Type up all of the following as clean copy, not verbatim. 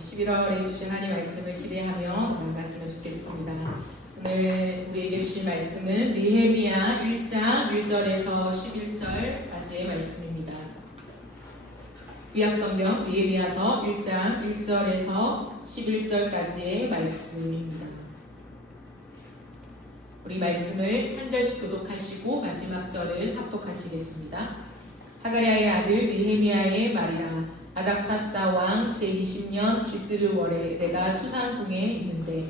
11월에 주신 하나님 말씀을 기대하며 나아갔으면 좋겠습니다. 오늘 우리에게 주신 말씀은 느헤미야 1장 1절에서 11절까지의 말씀입니다. 구약성경 느헤미야서 1장 1절에서 11절까지의 말씀입니다. 우리 말씀을 한 절씩 교독하시고 마지막 절은 합독하시겠습니다. 하가랴의 아들 느헤미야의 말이라. 아닥사스다 왕 제20년 기스르월에 내가 수산궁에 있는데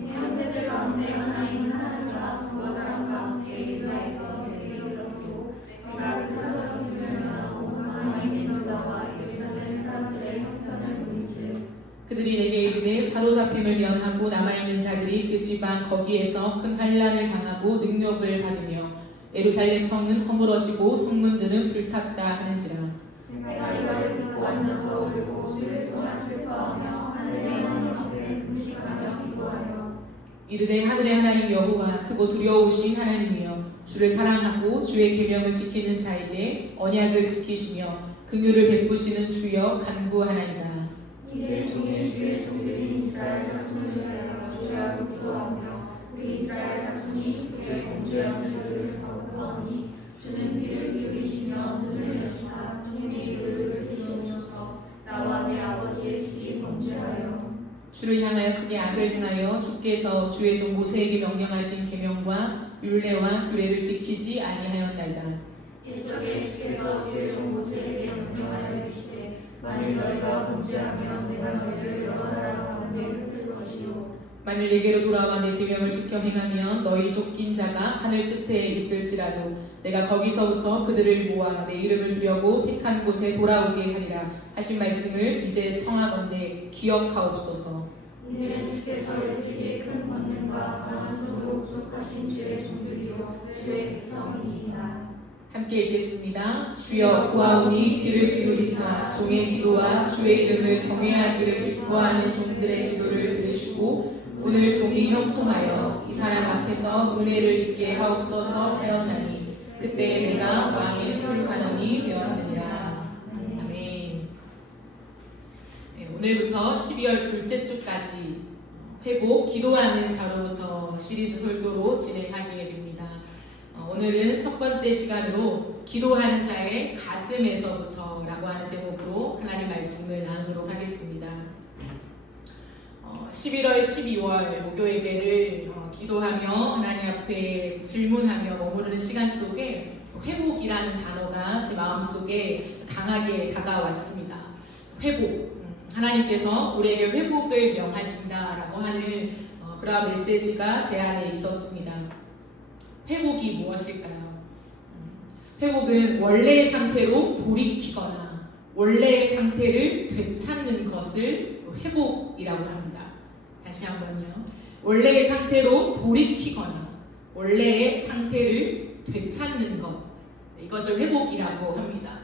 내 형제들 가운데 하나 있는 하나님과 두 사람과 함께 유다에서 내게 이르렀고 내가 그 사람을 유명하고 하나님의 놀라와 예루살렘 사람들의 형편을 보인즉 그들이 내게 이르되 사로잡힘을 면하고 남아있는 자들이 그 지방 거기에서 큰 환난을 당하고 능력을 받으며 예루살렘 성은 허물어지고 성문들은 불탔다 하는지라. 내가 이걸 듣고 앉아서 울고 수일 동안 슬퍼하며 하늘의 하나님 앞에 금식하며 기도하여 이르되 하늘의 하나님 여호와 크고 두려우신 하나님이여 주를 사랑하고 주의 계명을 지키는 자에게 언약을 지키시며 긍휼을 베푸시는 주여 간구하나이다. 이제 종의 주의 종들인 이스라엘 자손을 위하여 주야로 기도하며 우리 이스라엘 자손이 주의 공주의 주를 사오니 주는 귀를 기울이시며 눈을 여시사 종의 입을 들으시옵소서. 나와 내 아버지의 집이 범죄하여 주를 향하여 크게 악을 행하여 주께서 주의 종 모세에게 명령하신 계명과 율례와 규례를 지키지 아니하였나이다. 이적에 주께서 주의 종 모세에게 명령하여 이르시되 만일 너희가 범죄하면 내가 너희를 여러 나라 가운데 흩을 것이요 만일 내게로 돌아와 내 계명을 지켜 행하면 너희 쫓긴 자가 하늘 끝에 있을지라도 내가 거기서부터 그들을 모아 내 이름을 두려고 택한 곳에 돌아오게 하리라 하신 말씀을 이제 청하건대 기억하옵소서. 이들은 주께서 일찍이 큰 권능과 강한 손으로 구속하신 주의 종들이요 주의 백성이니이다. 함께 읽겠습니다. 주여 구하오니 귀를 기울이사 종의 기도와 주의 이름을 경외하기를 기뻐하는 종들의 기도를 들으시고 오늘 종이 형통하여 이 사람 앞에서 은혜를 입게 하옵소서 하였나니 그때 내가 왕의 술관원이 되었느니라. 아멘. 오늘부터 12월 둘째 주까지 회복 기도하는 자로부터 시리즈 설교로 진행하게 됩니다. 오늘은 첫 번째 시간으로 기도하는 자의 가슴에서부터 라고 하는 제목으로 하나님 말씀을 나누도록 하겠습니다. 11월, 12월 목요 예배를 기도하며 하나님 앞에 질문하며 머무르는 시간 속에 회복이라는 단어가 제 마음속에 강하게 다가왔습니다. 회복, 하나님께서 우리에게 회복을 명하신다라고 하는 그러한 메시지가 제 안에 있었습니다. 회복이 무엇일까요? 회복은 원래의 상태로 돌이키거나 원래의 상태를 되찾는 것을 회복이라고 합니다. 다시 한번요. 원래의 상태로 돌이키거나 원래의 상태를 되찾는 것, 이것을 회복이라고 합니다.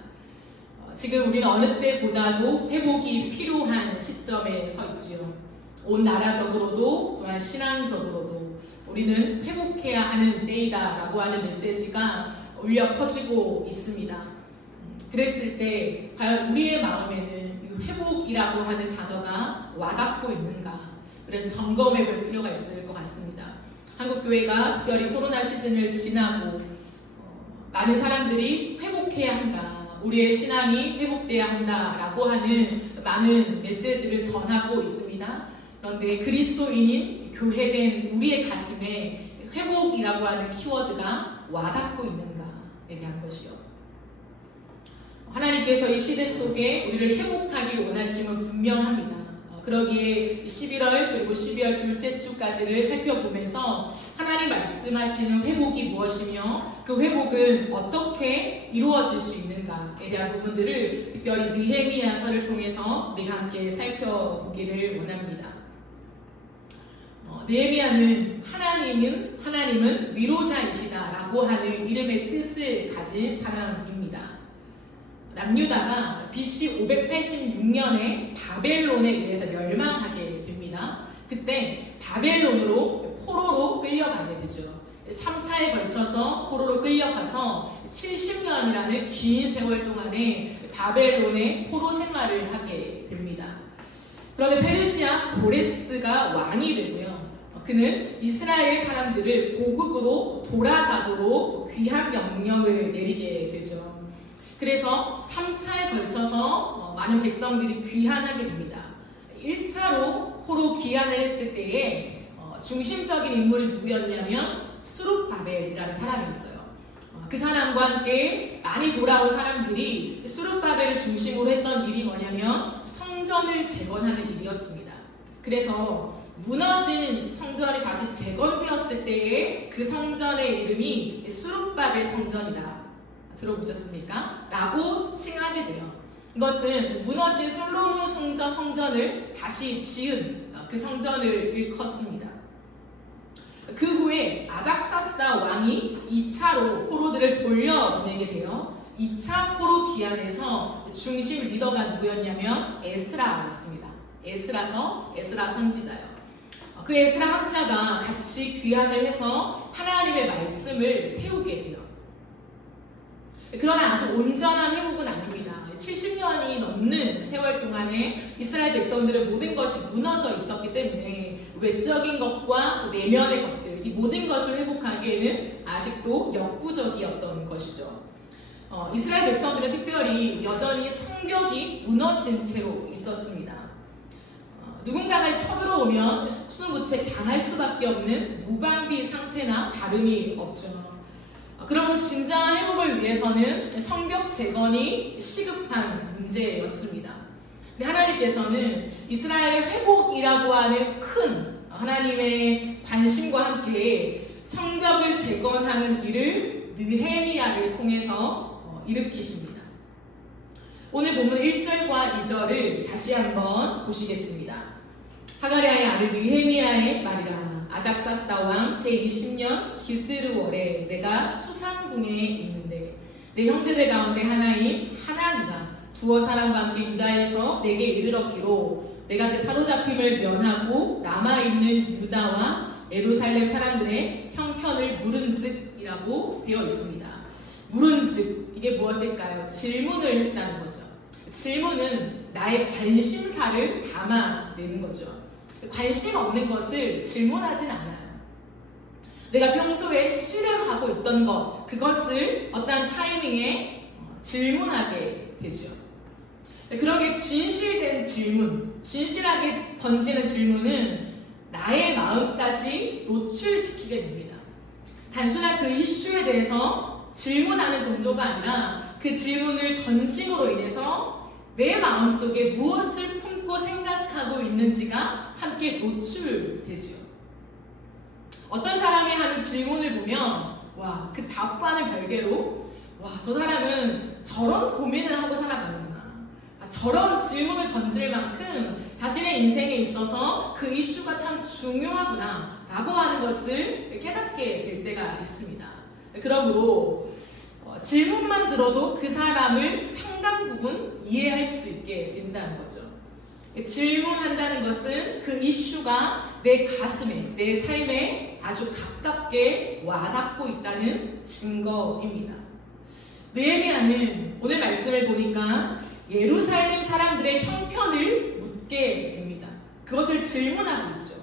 지금 우리는 어느 때보다도 회복이 필요한 시점에 서 있지요. 온 나라적으로도 또한 신앙적으로도 우리는 회복해야 하는 때이다라고 하는 메시지가 울려 퍼지고 있습니다. 그랬을 때 과연 우리의 마음에는 이 회복이라고 하는 단어가 와닿고 있는가? 그래서 점검해 볼 필요가 있을 것 같습니다. 한국교회가 특별히 코로나 시즌을 지나고 많은 사람들이 회복해야 한다, 우리의 신앙이 회복돼야 한다라고 하는 많은 메시지를 전하고 있습니다. 그런데 그리스도인인 교회된 우리의 가슴에 회복이라고 하는 키워드가 와닿고 있는가에 대한 것이요. 하나님께서 이 시대 속에 우리를 회복하기 원하심은 분명합니다. 그러기에 11월 그리고 12월 둘째 주까지를 살펴보면서 하나님 말씀하시는 회복이 무엇이며 그 회복은 어떻게 이루어질 수 있는가에 대한 부분들을 특별히 느헤미야서를 통해서 우리가 함께 살펴보기를 원합니다. 느헤미야는 하나님은 위로자이시다라고 하는 이름의 뜻을 가진 사람입니다. 남유다가 BC 586년에 바벨론에 의해서 멸망하게 됩니다. 그때 바벨론으로 포로로 끌려가게 되죠. 3차에 걸쳐서 포로로 끌려가서 70년이라는 긴 세월 동안에 바벨론의 포로 생활을 하게 됩니다. 그런데 페르시아 고레스가 왕이 되고요. 그는 이스라엘 사람들을 고국으로 돌아가도록 귀한 명령을 내리게 되죠. 그래서 3차에 걸쳐서 많은 백성들이 귀환하게 됩니다. 1차로 포로 귀환을 했을 때에 중심적인 인물이 누구였냐면 수룹바벨이라는 사람이었어요. 그 사람과 함께 많이 돌아온 사람들이 수룹바벨을 중심으로 했던 일이 뭐냐면 성전을 재건하는 일이었습니다. 그래서 무너진 성전이 다시 재건되었을 때에 그 성전의 이름이 수룹바벨 성전이다. 들어보셨습니까? 라고 칭하게 돼요. 이것은 무너진 솔로몬 성전을 다시 지은 그 성전을 일컫습니다. 그 후에 아닥사스다 왕이 2차로 포로들을 돌려보내게 돼요. 2차 포로 귀환에서 중심 리더가 누구였냐면 에스라였습니다. 에스라 선지자요. 그 에스라 학자가 같이 귀환을 해서 하나님의 말씀을 세우게 돼요. 그러나 아주 온전한 회복은 아닙니다. 70년이 넘는 세월 동안에 이스라엘 백성들의 모든 것이 무너져 있었기 때문에 외적인 것과 또 내면의 것들, 이 모든 것을 회복하기에는 아직도 역부족이었던 것이죠. 이스라엘 백성들은 특별히 여전히 성벽이 무너진 채로 있었습니다. 누군가가 쳐들어오면 속수무책 당할 수밖에 없는 무방비 상태나 다름이 없죠. 그러므로 진정한 회복을 위해서는 성벽 재건이 시급한 문제였습니다. 근데 하나님께서는 이스라엘의 회복이라고 하는 큰 하나님의 관심과 함께 성벽을 재건하는 일을 느헤미야를 통해서 일으키십니다. 오늘 본문 1절과 2절을 다시 한번 보시겠습니다. 하가랴의 아들 느헤미야의 말이라. 아닥사스다 왕 제20년 기스르월에 내가 수산궁에 있는데 내 형제들 가운데 하나인 하나니가 두어 사람과 함께 유다에서 내게 이르렀기로 내가 그 사로잡힘을 면하고 남아있는 유다와 예루살렘 사람들의 형편을 물은즉이라고 되어 있습니다. 물은즉 이게 무엇일까요? 질문을 했다는 거죠. 질문은 나의 관심사를 담아내는 거죠. 관심 없는 것을 질문하진 않아요. 내가 평소에 실행하고 있던 것, 그것을 어떤 타이밍에 질문하게 되죠. 그러게 진실된 질문, 진실하게 던지는 질문은 나의 마음까지 노출시키게 됩니다. 단순한 그 이슈에 대해서 질문하는 정도가 아니라 그 질문을 던짐으로 인해서 내 마음속에 무엇을 품고 생각하고 있는지가 함께 노출되지요. 어떤 사람이 하는 질문을 보면 와, 그 답과는 별개로 와, 저 사람은 저런 고민을 하고 살아가는구나. 저런 질문을 던질 만큼 자신의 인생에 있어서 그 이슈가 참 중요하구나 라고 하는 것을 깨닫게 될 때가 있습니다. 그러므로 질문만 들어도 그 사람을 상당 부분 이해할 수 있게 된다는 거죠. 질문한다는 것은 그 이슈가 내 가슴에, 내 삶에 아주 가깝게 와닿고 있다는 증거입니다. 느헤미야는 오늘 말씀을 보니까 예루살렘 사람들의 형편을 묻게 됩니다. 그것을 질문하고 있죠.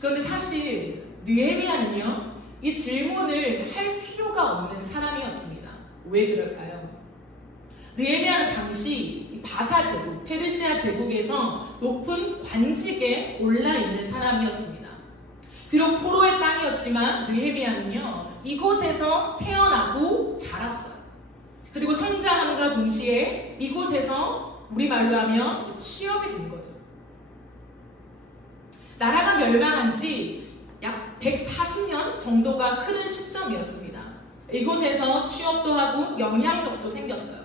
그런데 사실 느헤미야는요, 이 질문을 할 필요가 없는 사람이었습니다. 왜 그럴까요? 느헤미야는 당시 바사 제국, 페르시아 제국에서 높은 관직에 올라있는 사람이었습니다. 비록 포로의 땅이었지만 느헤미야는요, 이곳에서 태어나고 자랐어요. 그리고 성장함과 동시에 이곳에서 우리말로 하면 취업이 된 거죠. 나라가 멸망한 지 약 140년 정도가 흐른 시점이었습니다. 이곳에서 취업도 하고 영향력도 생겼어요.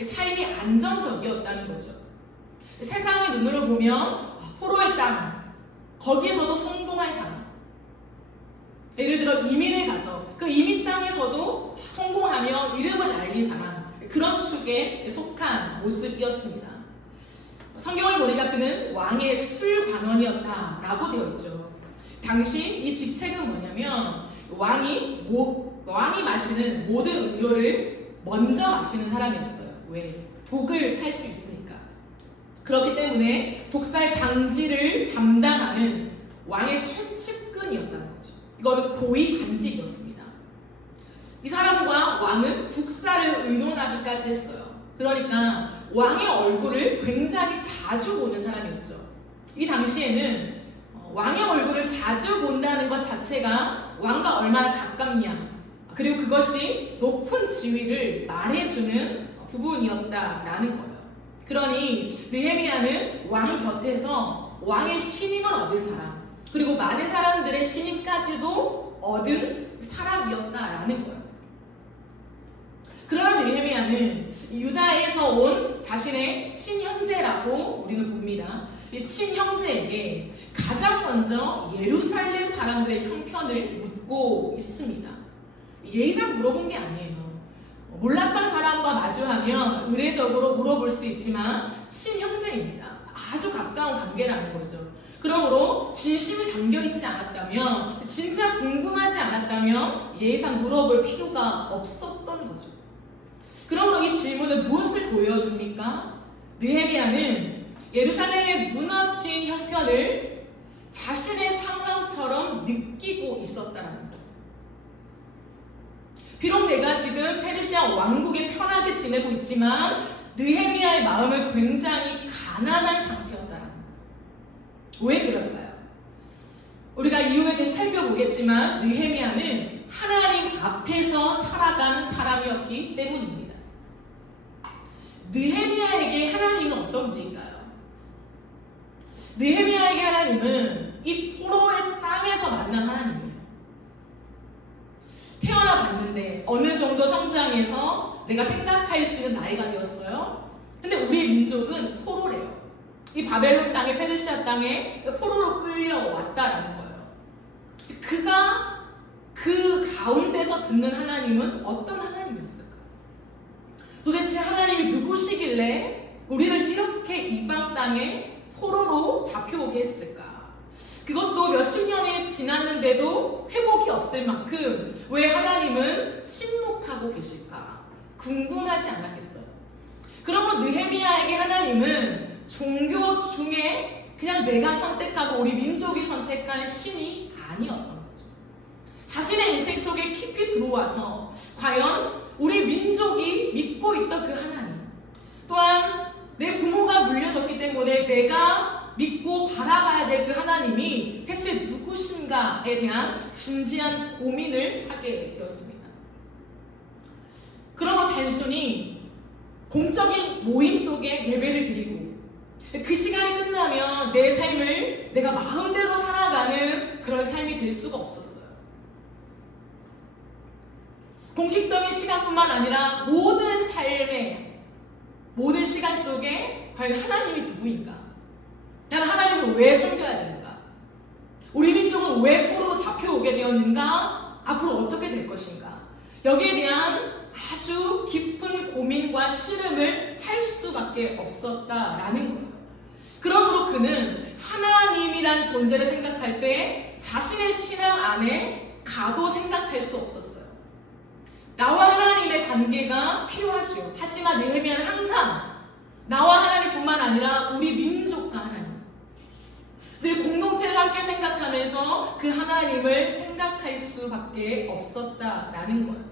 삶이 안정적이었다는 거죠. 세상의 눈으로 보면 포로의 땅, 거기서도 성공한 사람, 예를 들어 이민을 가서 그 이민 땅에서도 성공하며 이름을 알린 사람, 그런 축에 속한 모습이었습니다. 성경을 보니까 그는 왕의 술관원이었다라고 되어 있죠. 당시 이 직책은 뭐냐면 왕이 마시는 모든 음료를 먼저 마시는 사람이었어요. 왜? 독을 탈 수 있으니까. 그렇기 때문에 독살 방지를 담당하는 왕의 최측근이었다는 거죠. 이거는 고위 관직이었습니다. 이 사람과 왕은 국사를 의논하기까지 했어요. 그러니까 왕의 얼굴을 굉장히 자주 보는 사람이었죠. 이 당시에는 왕의 얼굴을 자주 본다는 것 자체가 왕과 얼마나 가깝냐, 그리고 그것이 높은 지위를 말해주는 부분이었다라는 거예요. 그러니 느헤미야는 왕 곁에서 왕의 신임을 얻은 사람, 그리고 많은 사람들의 신임까지도 얻은 사람이었다라는 거예요. 그러나 느헤미야는 유다에서 온 자신의 친형제라고 우리는 봅니다. 이 친형제에게 가장 먼저 예루살렘 사람들의 형편을 묻고 있습니다. 예의상 물어본 게 아니에요. 몰랐던 사람과 마주하면 의례적으로 물어볼 수도 있지만 친형제입니다. 아주 가까운 관계라는 거죠. 그러므로 진심이 담겨있지 않았다면, 진짜 궁금하지 않았다면 예의상 물어볼 필요가 없었던 거죠. 그러므로 이 질문은 무엇을 보여줍니까? 느헤미야는 예루살렘의 무너진 형편을 자신의 상황처럼 느끼고 있었다는 거예요. 비록 내가 지금 페르시아 왕국에 편하게 지내고 있지만 느헤미야의 마음은 굉장히 가난한 상태였다는 거예요. 왜 그럴까요? 우리가 이후에 계속 살펴보겠지만 느헤미야는 하나님 앞에서 살아가는 사람이었기 때문입니다. 느헤미야에게 하나님은 어떤 분일까요? 느헤미야에게 하나님은 이 포로의 땅에서 만난 하나님이에요. 태어나 봤는데 어느 정도 성장해서 내가 생각할 수 있는 나이가 되었어요. 근데 우리 민족은 포로래요. 이 바벨론 땅에, 페르시아 땅에 포로로 끌려왔다라는 거예요. 그가 그 가운데서 듣는 하나님은 어떤 하나님이었을까? 도대체 하나님이 누구시길래 우리를 이렇게 이방 땅에 포로로 잡혀오게 했을까? 그것도 몇십 년이 지났는데도 회복이 없을 만큼 왜 하나님은 침묵하고 계실까? 궁금하지 않았겠어요? 그러므로 느헤미야에게 하나님은 종교 중에 그냥 내가 선택하고 우리 민족이 선택한 신이 아니었던 거죠. 자신의 인생 속에 깊이 들어와서 과연 우리 민족이 믿고 있던 그 하나님, 또한 내 부모가 물려졌기 때문에 내가 믿고 바라봐야 될 그 하나님이 대체 누구신가에 대한 진지한 고민을 하게 되었습니다. 그러므로 단순히 공적인 모임 속에 예배를 드리고 그 시간이 끝나면 내 삶을 내가 마음대로 살아가는 그런 삶이 될 수가 없었어요. 공식적인 시간뿐만 아니라 모든 삶의 모든 시간 속에 과연 하나님이 누구인가? 난 하나님을 왜 섬겨야 되는가? 우리 민족은 왜 포로로 잡혀오게 되었는가? 앞으로 어떻게 될 것인가? 여기에 대한 아주 깊은 고민과 씨름을 할 수밖에 없었다라는 거예요. 그러므로 그는 하나님이란 존재를 생각할 때 자신의 신앙 안에 가도 생각할 수 없었어요. 나와 하나님의 관계가 필요하죠. 하지만 느헤미야는 항상 나와 하나님뿐만 아니라 우리 민족과 하나님, 늘 공동체를 함께 생각하면서 그 하나님을 생각할 수밖에 없었다라는 거예요.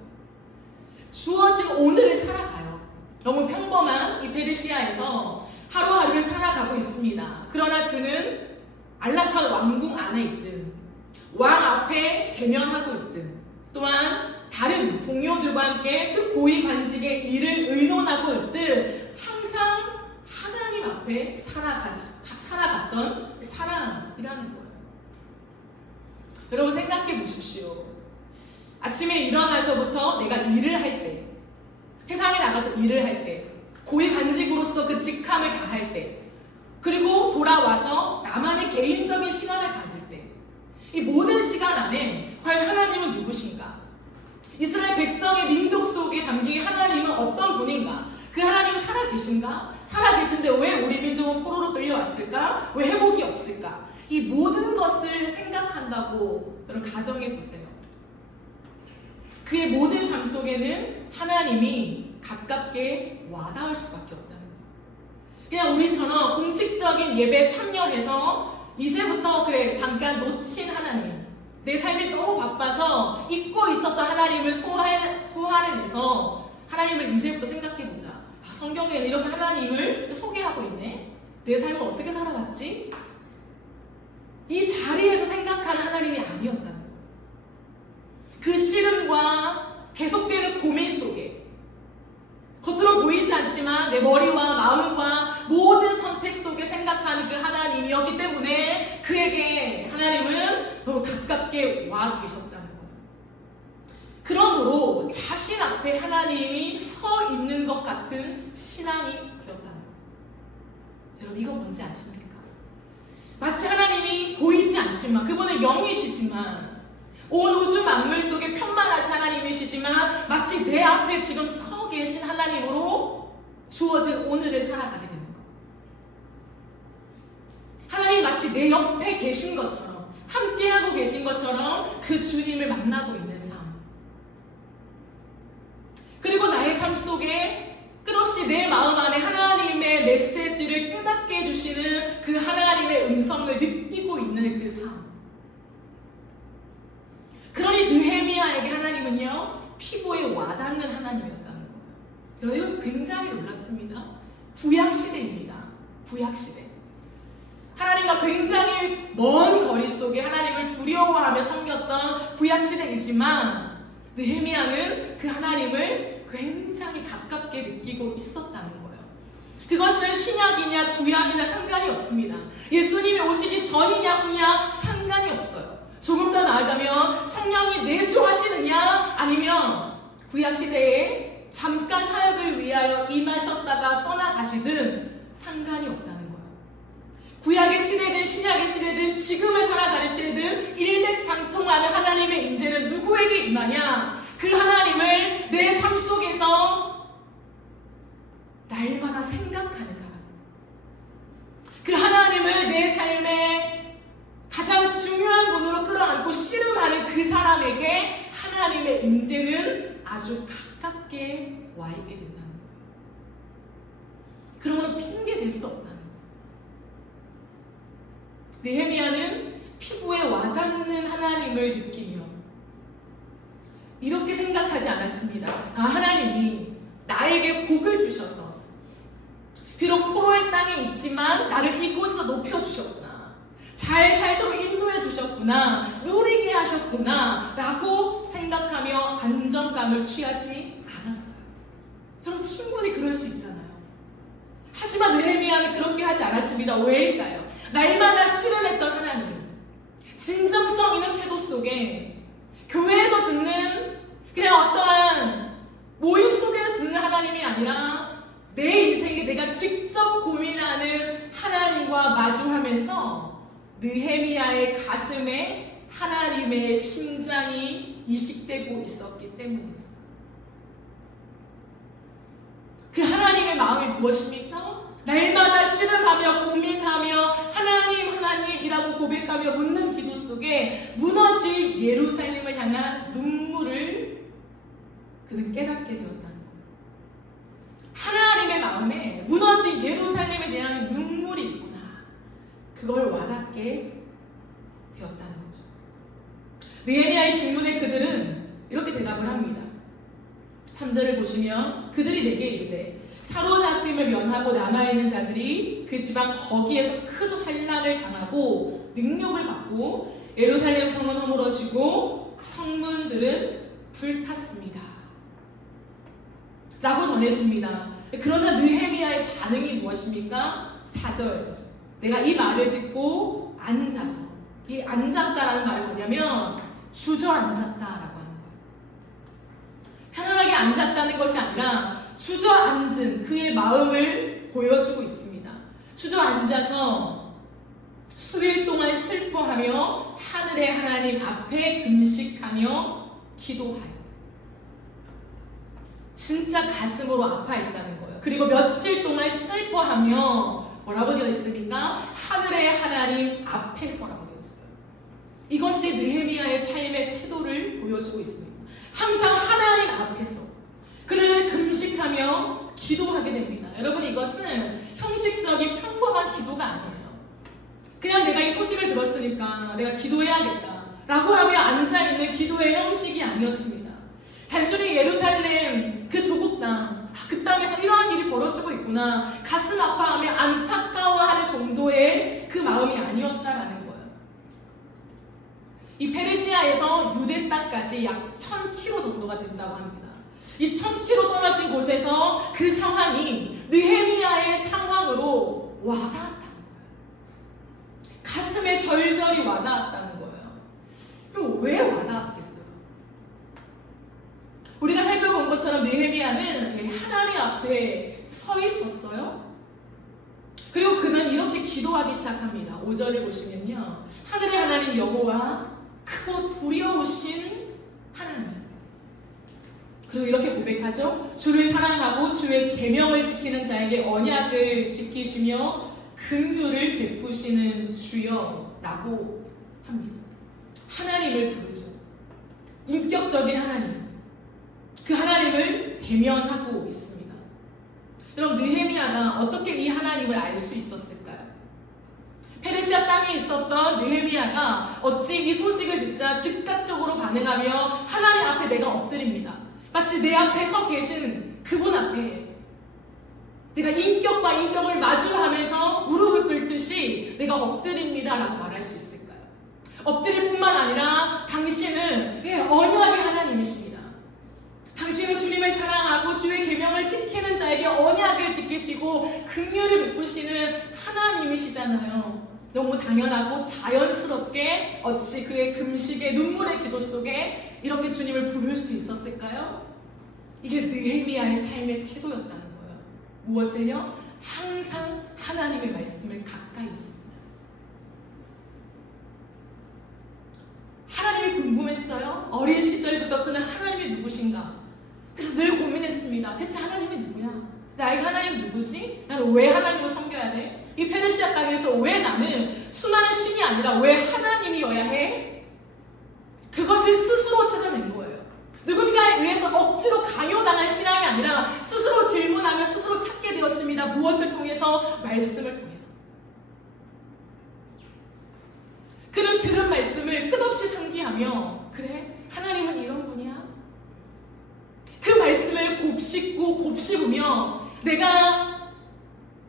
주어진 오늘을 살아가요. 너무 평범한 이 페르시아에서 하루하루를 살아가고 있습니다. 그러나 그는 안락한 왕궁 안에 있든 왕 앞에 대면하고 있든 또한 다른 동료들과 함께 그 고위 관직의 일을 의논하고 있든 항상 하나님 앞에 살아갔던 사람이라는 거예요. 여러분 생각해 보십시오. 아침에 일어나서부터 내가 일을 할 때, 회사에 나가서 일을 할 때, 고위 관직으로서 그 직함을 다할 때, 그리고 돌아와서 나만의 개인적인 시간을 가질 때, 이 모든 시간 안에 과연 하나님은 누구신가? 이스라엘 백성의 민족 속에 담긴 하나님은 어떤 분인가? 그 하나님은 살아계신가? 살아계신데 왜 우리 민족은 포로로 끌려왔을까? 왜 회복이 없을까? 이 모든 것을 생각한다고 여러분 가정해 보세요. 그의 모든 삶 속에는 하나님이 가깝게 와닿을 수밖에 없다는 거예요. 그냥 우리처럼 공식적인 예배 참여해서 이제부터 그래 잠깐 놓친 하나님, 내 삶이 너무 바빠서 잊고 있었던 하나님을 소환해내서 하나님을 이제부터 생각해보자. 성경에는 이렇게 하나님을 소개하고 있네. 내 삶을 어떻게 살아왔지? 이 자리에서 생각하는 하나님이 아니었다는 거예요. 그 씨름과 계속되는 고민 속에 겉으로 보이지 않지만 내 머리와 마음과 모든 선택 속에 생각하는 그 하나님이었기 때문에 그에게 하나님은 너무 가깝게 와 계셨다는 거예요. 그러므로 자신 앞에 하나님이 서 있는 것 같은 신앙이 되었다는 거예요. 여러분 이건 뭔지 아십니까? 마치 하나님이 보이지 않지만 그분은 영이시지만 온 우주 만물 속에 편만하신 하나님이시지만 마치 내 앞에 지금 서 계신 하나님으로 주어진 오늘을 살아가게 되는 것. 하나님 마치 내 옆에 계신 것처럼 함께하고 계신 것처럼 그 주님을 만나고 있는 삶. 그리고 나의 삶 속에 끝없이 내 마음 안에 하나님의 메시지를 깨닫게 해주시는 그 하나님의 음성을 느끼고 있는 그 삶. 그러니 느헤미야에게 하나님은요 피부에 와닿는 하나님이었다는 거예요. 여러분 이것은 굉장히 놀랍습니다. 구약시대입니다. 구약시대. 하나님과 굉장히 먼 거리 속에 하나님을 두려워하며 섬겼던 구약시대이지만 느헤미야는 그 하나님을 굉장히 가깝게 느끼고 있었다는 거예요. 그것은 신약이냐 구약이냐 상관이 없습니다. 예수님이 오시기 전이냐 후냐 상관이 없어요. 조금 더 나아가면 성령이 내주하시느냐 아니면 구약시대에 잠깐 사역을 위하여 임하셨다가 떠나가시든 상관이 없다는 거예요. 구약의 시대든 신약의 시대든 지금을 살아가는 시대든 일맥상통하는 하나님의 임재는 누구에게 임하냐? 그 하나님을 내 삶 속에서 날마다 생각하는 사람, 그 하나님을 내 삶에 가장 중요한 분으로 끌어안고 씨름하는 그 사람에게 하나님의 임재는 아주 가깝게 와 있게 된다는 거예요. 그러므로 핑계 댈 수 없다는 거예요. 느헤미야는 피부에 와닿는 하나님을 느끼며 이렇게 생각하지 않았습니다. 하나님이 나에게 복을 주셔서 비록 포로의 땅에 있지만 나를 이곳에서 높여주셨구나. 잘 살도록 인도해 주셨구나. 누리게 하셨구나. 라고 생각하며 안정감을 취하지 않았어요. 여러분 충분히 그럴 수 있잖아요. 하지만 느헤미야는 그렇게 하지 않았습니다. 왜일까요? 날마다 씨름했던 하나님, 진정성 있는 태도 속에 교회에서 듣는 그냥 어떠한 모임 속에서 듣는 하나님이 아니라 내 인생에 내가 직접 고민하는 하나님과 마주하면서 느헤미야의 가슴에 하나님의 심장이 이식되고 있었기 때문이었어요. 그 하나님의 마음이 무엇입니까? 날마다 씨름하며 고민하며 하나님이라고 고백하며 묻는 기도 속에 무너질 예루살렘을 향한 눈물을 그는 깨닫게 되었다는 거예요. 하나님의 마음에 무너진 예루살렘에 대한 눈물이 있구나. 그걸 와닿게 되었다는 거죠. 느헤미야의 질문에 그들은 이렇게 대답을 합니다. 3절을 보시면 그들이 내게 이르되 사로잡힘을 면하고 남아있는 자들이 그 지방 거기에서 큰 환난을 당하고 능력을 받고 예루살렘 성은 허물어지고 성문들은 불탔습니다. 라고 전해줍니다. 그러자 느헤미야의 반응이 무엇입니까? 4절이죠. 내가 이 말을 듣고 앉아서, 이 앉았다라는 말이 뭐냐면 주저앉았다라고 하는 거예요. 편안하게 앉았다는 것이 아니라 주저앉은 그의 마음을 보여주고 있습니다. 주저앉아서 수일 동안 슬퍼하며 하늘의 하나님 앞에 금식하며 기도하여 진짜 가슴으로 아파했다는 거예요. 그리고 며칠 동안 슬퍼하며 뭐라고 되어 있습니까? 하늘의 하나님 앞에서라고 되어 있어요. 이것이 느헤미야의 삶의 태도를 보여주고 있습니다. 항상 하나님 앞에서 그는 금식하며 기도하게 됩니다. 여러분 이것은 형식적인 평범한 기도가 아니에요. 그냥 내가 이 소식을 들었으니까 내가 기도해야겠다 라고 하며 앉아있는 기도의 형식이 아니었습니다. 단순히 예루살렘 그 조국 땅, 그 땅에서 이러한 일이 벌어지고 있구나, 가슴 아파하며 안타까워하는 정도의 그 마음이 아니었다라는 거예요. 이 페르시아에서 유대 땅까지 약 1000km 정도가 된다고 합니다. 이 1000km 떨어진 곳에서 그 상황이 느헤미야의 상황으로 와닿았다는 거예요. 가슴에 절절히 와닿았다는 거예요. 그럼 왜 와닿았겠어요? 우리가 살펴본 것처럼 느헤미야는 하나님 앞에 서 있었어요. 그리고 그는 이렇게 기도하기 시작합니다. 5절에 보시면요, 하늘의 하나님 여호와, 크고 두려우신 하나님. 그리고 이렇게 고백하죠. 주를 사랑하고 주의 계명을 지키는 자에게 언약을 지키시며 긍휼을 베푸시는 주여라고 합니다. 하나님을 부르죠. 인격적인 하나님, 그 하나님을 대면하고 있습니다. 여러분, 느헤미야가 어떻게 이 하나님을 알 수 있었을까요? 페르시아 땅에 있었던 느헤미야가 어찌 이 소식을 듣자 즉각적으로 반응하며 하나님 앞에 내가 엎드립니다. 마치 내 앞에 서 계신 그분 앞에 내가 인격과 인격을 마주하면서 무릎을 꿇듯이 내가 엎드립니다 라고 말할 수 있을까요? 엎드릴 뿐만 아니라 당신은 언약의 하나님이십니다. 당신은 주님을 사랑하고 주의 계명을 지키는 자에게 언약을 지키시고 긍휼을 베푸시는 하나님이시잖아요. 너무 당연하고 자연스럽게 어찌 그의 금식의 눈물의 기도 속에 이렇게 주님을 부를 수 있었을까요? 이게 느헤미야의 삶의 태도였다는 거예요. 무엇을요? 항상 하나님의 말씀을 가까이 했습니다. 하나님이 궁금했어요. 어린 시절부터 그는 하나님이 누구신가? 그래서 늘 고민했습니다. 대체 하나님이 누구야? 나에게 하나님 누구지? 나는 왜 하나님을 섬겨야 돼? 이 페르시아 땅에서 왜 나는 수많은 신이 아니라 왜 하나님이어야 해? 그것을 스스로 찾아낸 거예요. 누군가에 의해서 억지로 강요당한 신앙이 아니라 스스로 질문하며 스스로 찾게 되었습니다. 무엇을 통해서? 말씀을 통해서. 그는 들은 말씀을 끝없이 상기하며, 그래? 하나님은 이런 분이야? 그 말씀을 곱씹고 곱씹으며 내가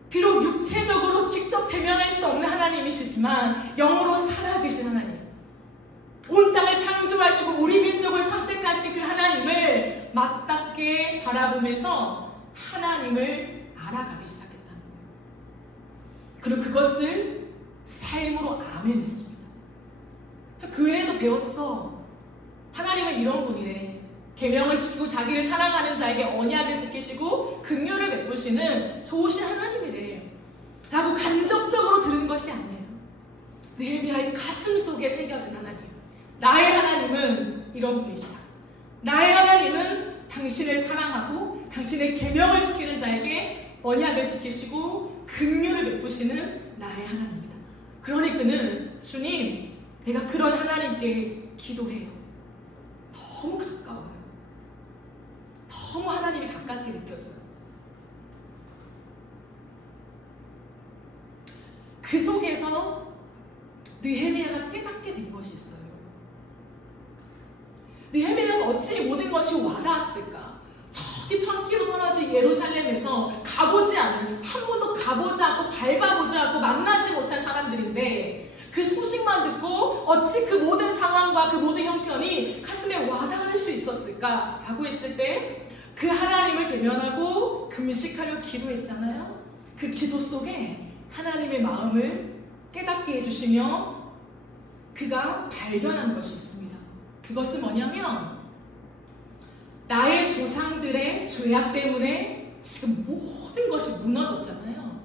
비록 육체적으로 직접 대면할 수 없는 하나님이시지만 영으로 살아계신 하나님, 온 땅을 창조하시고 우리 민족을 선택하신 그 하나님을 맞닿게 바라보면서 하나님을 알아가기 시작했다는 거예요. 그리고 그것을 삶으로 아멘했습니다. 교회에서 배웠어. 하나님은 이런 분이래. 계명을 지키고 자기를 사랑하는 자에게 언약을 지키시고 긍휼을 베푸시는 좋으신 하나님이래 라고 간접적으로 들은 것이 아니에요. 느헤미야의 가슴 속에 새겨진 하나님, 나의 하나님은 이런 분이시다. 나의 하나님은 당신을 사랑하고 당신의 계명을 지키는 자에게 언약을 지키시고 긍휼을 베푸시는 나의 하나님이다. 그러니 그는 주님, 내가 그런 하나님께 기도해요. 너무 가까워요. 너무 하나님이 가깝게 느껴져요. 그 속에서 느헤미야가 깨닫게 된 것이 있어요. 느헤미야가 어찌 모든 것이 와닿았을까? 저기 1000km 떨어진 예루살렘에서 가보지 않은, 한 번도 가보지 않고 밟아보지 않고 만나지 못한 사람들인데 그 소식만 듣고 어찌 그 모든 상황과 그 모든 형편이 가슴에 와닿을 수 있었을까? 라고 했을 때 그 하나님을 대면하고 금식하려 기도했잖아요. 그 기도 속에 하나님의 마음을 깨닫게 해주시며 그가 발견한 것이 있습니다. 그것은 뭐냐면 나의 조상들의 죄악 때문에 지금 모든 것이 무너졌잖아요.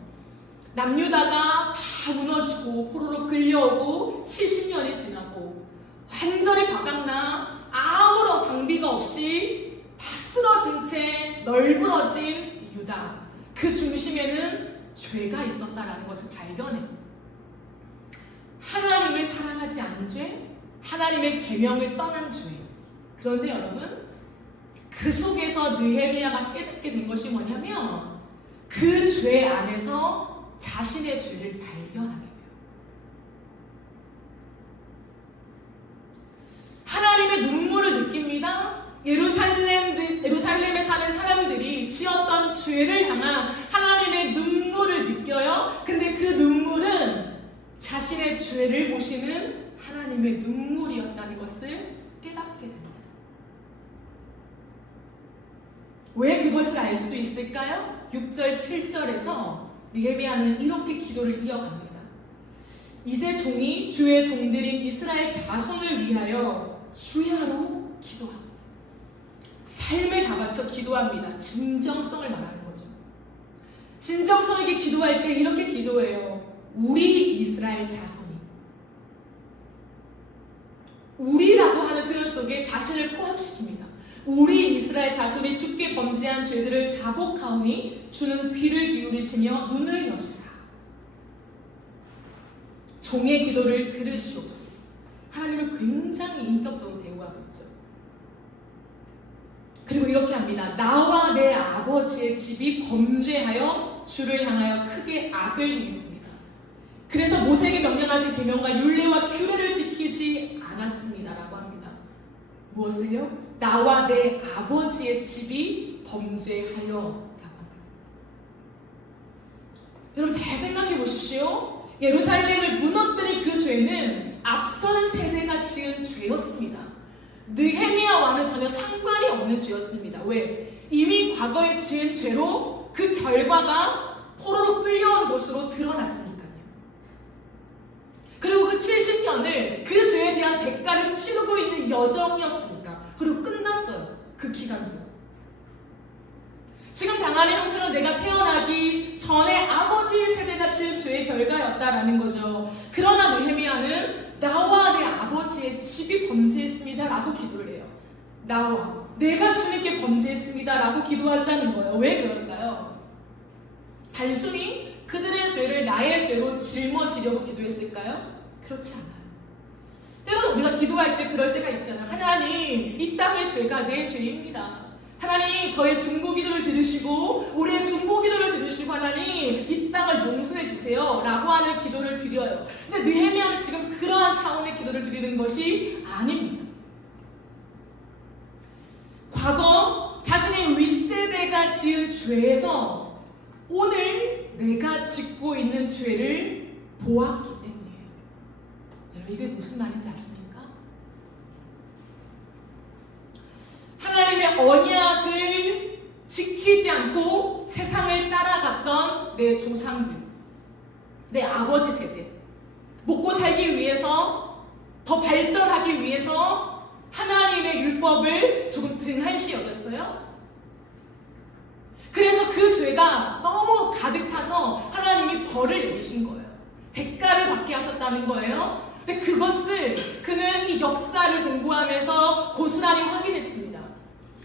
남유다가 다 무너지고 포로로 끌려오고 70년이 지나고 완전히 바닥나 아무런 방비가 없이 다 쓰러진 채 널브러진 유다, 그 중심에는 죄가 있었다라는 것을 발견해요. 하나님을 사랑하지 않은 죄, 하나님의 계명을 떠난 죄. 그런데 여러분, 그 속에서 느헤미야가 깨닫게 된 것이 뭐냐면 그 죄 안에서 자신의 죄를 발견하게 돼요. 하나님의 눈물을 느낍니다. 예루살렘에 사는 사람들이 지었던 죄를 향한 하나님의 눈물을 느껴요. 근데 그 눈물은 자신의 죄를 보시는 하나님의 눈물이었다는 것을 깨닫게 됩니다. 왜 그것을 알 수 있을까요? 6절, 7절에서 느헤미야는 이렇게 기도를 이어갑니다. 이제 종이 주의 종들인 이스라엘 자손을 위하여 주야로 기도합니다. 삶을 다 바쳐 기도합니다. 진정성을 말하는 거죠. 진정성 있게 기도할 때 이렇게 기도해요. 우리 이스라엘 자손이. 우리라고 하는 표현 속에 자신을 포함시킵니다. 우리 이스라엘 자손이 주께 범죄한 죄들을 자복하오니 주는 귀를 기울이시며 눈을 여시사 종의 기도를 들으시옵소서. 하나님을 굉장히 인격적으로 대우하고 있죠. 그리고 이렇게 합니다. 나와 내 아버지의 집이 범죄하여 주를 향하여 크게 악을 행했습니다. 그래서 모세에게 명령하신 계명과 율례와 규례를 지키지 않았습니다 라고 합니다. 무엇을요? 나와 내 아버지의 집이 범죄하여 라고 합니다. 여러분 잘 생각해 보십시오. 예루살렘을 무너뜨린 그 죄는 앞선 세대가 지은 죄였습니다. 느헤미야와는 전혀 상관이 없는 죄였습니다. 왜? 이미 과거에 지은 죄로 그 결과가 포로로 끌려온 것으로 드러났으니까요. 그리고 그 70년을 그 죄에 대한 대가를 치르고 있는 여정이었으니까. 그리고 끝났어요. 그 기간도. 지금 당하는 형편은 내가 태어나기 전에 아버지 세대가 지은 죄의 결과였다라는 거죠. 그러나 느헤미야는 나와 내 아버지의 집이 범죄했습니다 라고 기도를 해요. 나와 내가 주님께 범죄했습니다 라고 기도한다는 거예요. 왜 그럴까요? 단순히 그들의 죄를 나의 죄로 짊어지려고 기도했을까요? 그렇지 않아요. 때로는 우리가 기도할 때 그럴 때가 있잖아요. 하나님, 이 땅의 죄가 내 죄입니다. 하나님, 저의 중보기도를 들으시고 우리의 중보기도를 들으시고 하나님, 이 땅을 용서해 주세요 라고 하는 기도를 드려요. 근데 느헤미야는 지금 그러한 차원의 기도를 드리는 것이 아닙니다. 과거 자신의 윗세대가 지은 죄에서 오늘 내가 짓고 있는 죄를 보았기 때문이에요. 여러분 이게 무슨 말인지 아십니까? 하나님의 언약을 지키지 않고 세상을 따라갔던 내 조상들, 내 아버지 세대, 먹고 살기 위해서 더 발전하기 위해서 하나님의 율법을 조금 등한시 여겼어요. 그래서 그 죄가 너무 가득 차서 하나님이 벌을 내리신 거예요. 대가를 받게 하셨다는 거예요. 근데 그것을 그는 이 역사를 공부하면서 고스란히 확인했습니다.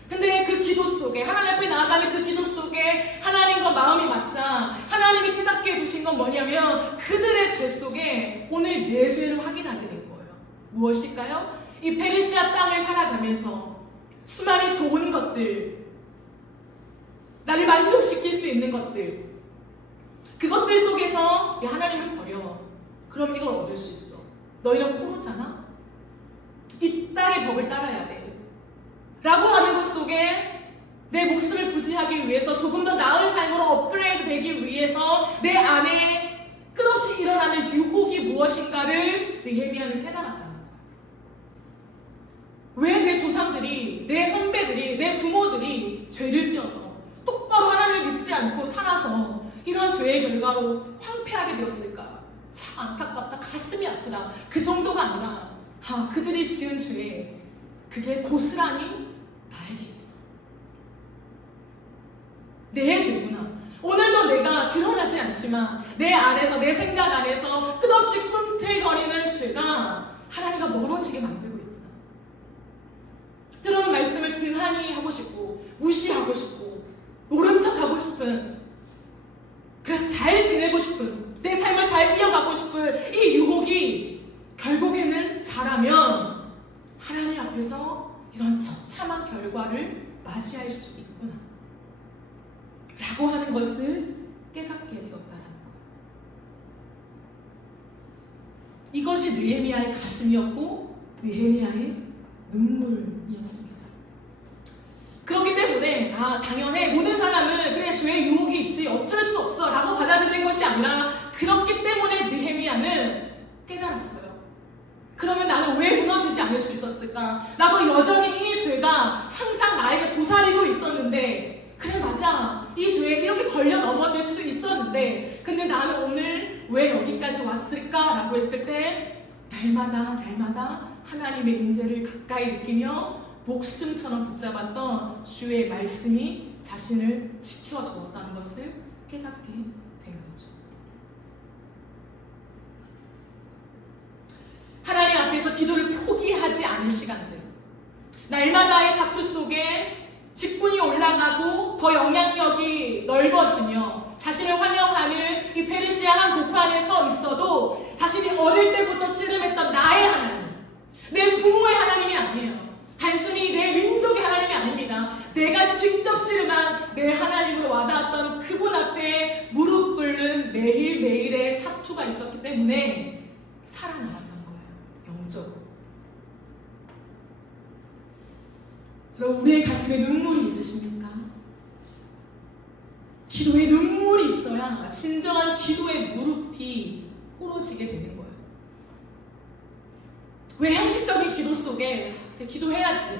근데 그 기도 속에, 하나님 앞에 나아가는 그 기도 속에 하나님과 마음이 맞자 하나님이 깨닫게 해주신 건 뭐냐면 그들의 죄 속에 오늘 내 죄를 확인하게 된 거예요. 무엇일까요? 이 페르시아 땅을 살아가면서 수많은 좋은 것들, 나를 만족시킬 수 있는 것들, 그것들 속에서 야, 하나님을 버려. 그럼 이걸 얻을 수 있어. 너희는 포로잖아? 이 땅의 법을 따라야 돼. 라고 하는 것 속에 내 목숨을 부지하기 위해서 조금 더 나은 삶으로 업그레이드 되기 위해서 내 안에 끝없이 일어나는 유혹이 무엇인가를 느헤미야는 깨달았다는 거예요. 왜 내 조상들이, 내 선배들이, 내 부모들이 죄를 지어서 똑바로 하나님을 믿지 않고 살아서 이런 죄의 결과로 황폐하게 되었을까? 참 안타깝다. 가슴이 아프다. 그 정도가 아니라 그들이 지은 죄, 그게 고스란히 나에게 있구나. 내 죄구나. 오늘도 내가 드러나지 않지만 내 안에서, 내 생각 안에서 끝없이 꿈틀거리는 죄가 하나님과 멀어지게 만들고 있구나. 때로는 말씀을 등한히 하고 싶고 무시하고 싶고 모른 척하고 싶은, 그래서 잘 지내고 싶은, 내 삶을 잘 이어가고 싶은 이 유혹이 결국에는 잘하면 하나님 앞에서 이런 처참한 결과를 맞이할 수 있구나 라고 하는 것을 깨닫게 되었다는 것. 이것이 느헤미야의 가슴이었고 느헤미야의 눈물이었습니다. 그렇기 때문에 당연해 모든 사람은 그래 죄의 유혹이 있지 어쩔 수 없어 라고 받아들이는 것이 아니라 그렇기 때문에 느헤미야는 깨달았어요. 그러면 나는 왜 무너지지 않을 수 있었을까? 나도 여전히 이 죄가 항상 나에게 도사리고 있었는데 그래 맞아 이 죄에 이렇게 걸려 넘어질 수 있었는데 근데 나는 오늘 왜 여기까지 왔을까? 라고 했을 때 날마다 하나님의 임재를 가까이 느끼며 목숨처럼 붙잡았던 주의 말씀이 자신을 지켜주었다는 것을 깨닫게 된 거죠. 하나님 앞에서 기도를 포기하지 않은 시간들, 날마다의 사투 속에 직분이 올라가고 더 영향력이 넓어지며 자신을 환영하는 이 페르시아 한 복판에 서 있어도 자신이 어릴 때부터 씨름했던 나의 하나님, 내 부모의 하나님이 아니에요. 단순히 내 민족의 하나님이 아닙니다. 내가 직접 씨름한 내 하나님으로 와닿았던 그분 앞에 무릎 꿇는 매일매일의 사투가 있었기 때문에 살아남았던 거예요. 영적으로. 그럼 우리의 가슴에 눈물이 있으십니까? 기도에 눈물이 있어야 진정한 기도의 무릎이 꿇어지게 되는 거예요. 왜 형식적인 기도 속에 기도해야지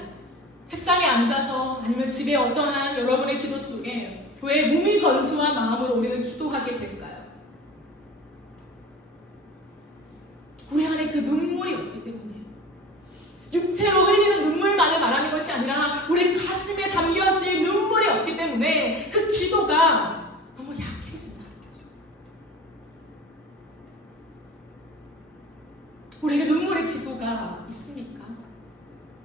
책상에 앉아서 아니면 집에 어떠한 여러분의 기도 속에 왜 몸이 건조한 마음으로 우리는 기도하게 될까요? 우리 안에 그 눈물이 없기 때문이에요. 육체로 흘리는 눈물만을 말하는 것이 아니라 우리 가슴에 담겨진 눈물이 없기 때문에 그 기도가 너무 약해진다는 거죠. 우리에게 눈물의 기도가 있습니까?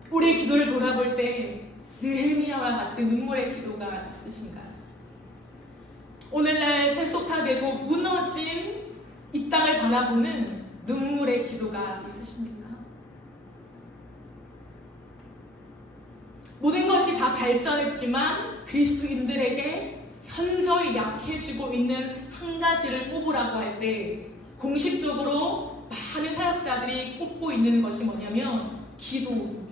우리의 기도를 돌아볼 때 느헤미야와 같은 눈물의 기도가 있으신가요? 오늘날 셀속하되고 무너진 이 땅을 바라보는 눈물의 기도가 있으십니까? 모든 것이 다 발전했지만 그리스도인들에게 현저히 약해지고 있는 한 가지를 꼽으라고 할 때 공식적으로 많은 사역자들이 꼽고 있는 것이 뭐냐면 기도입니다.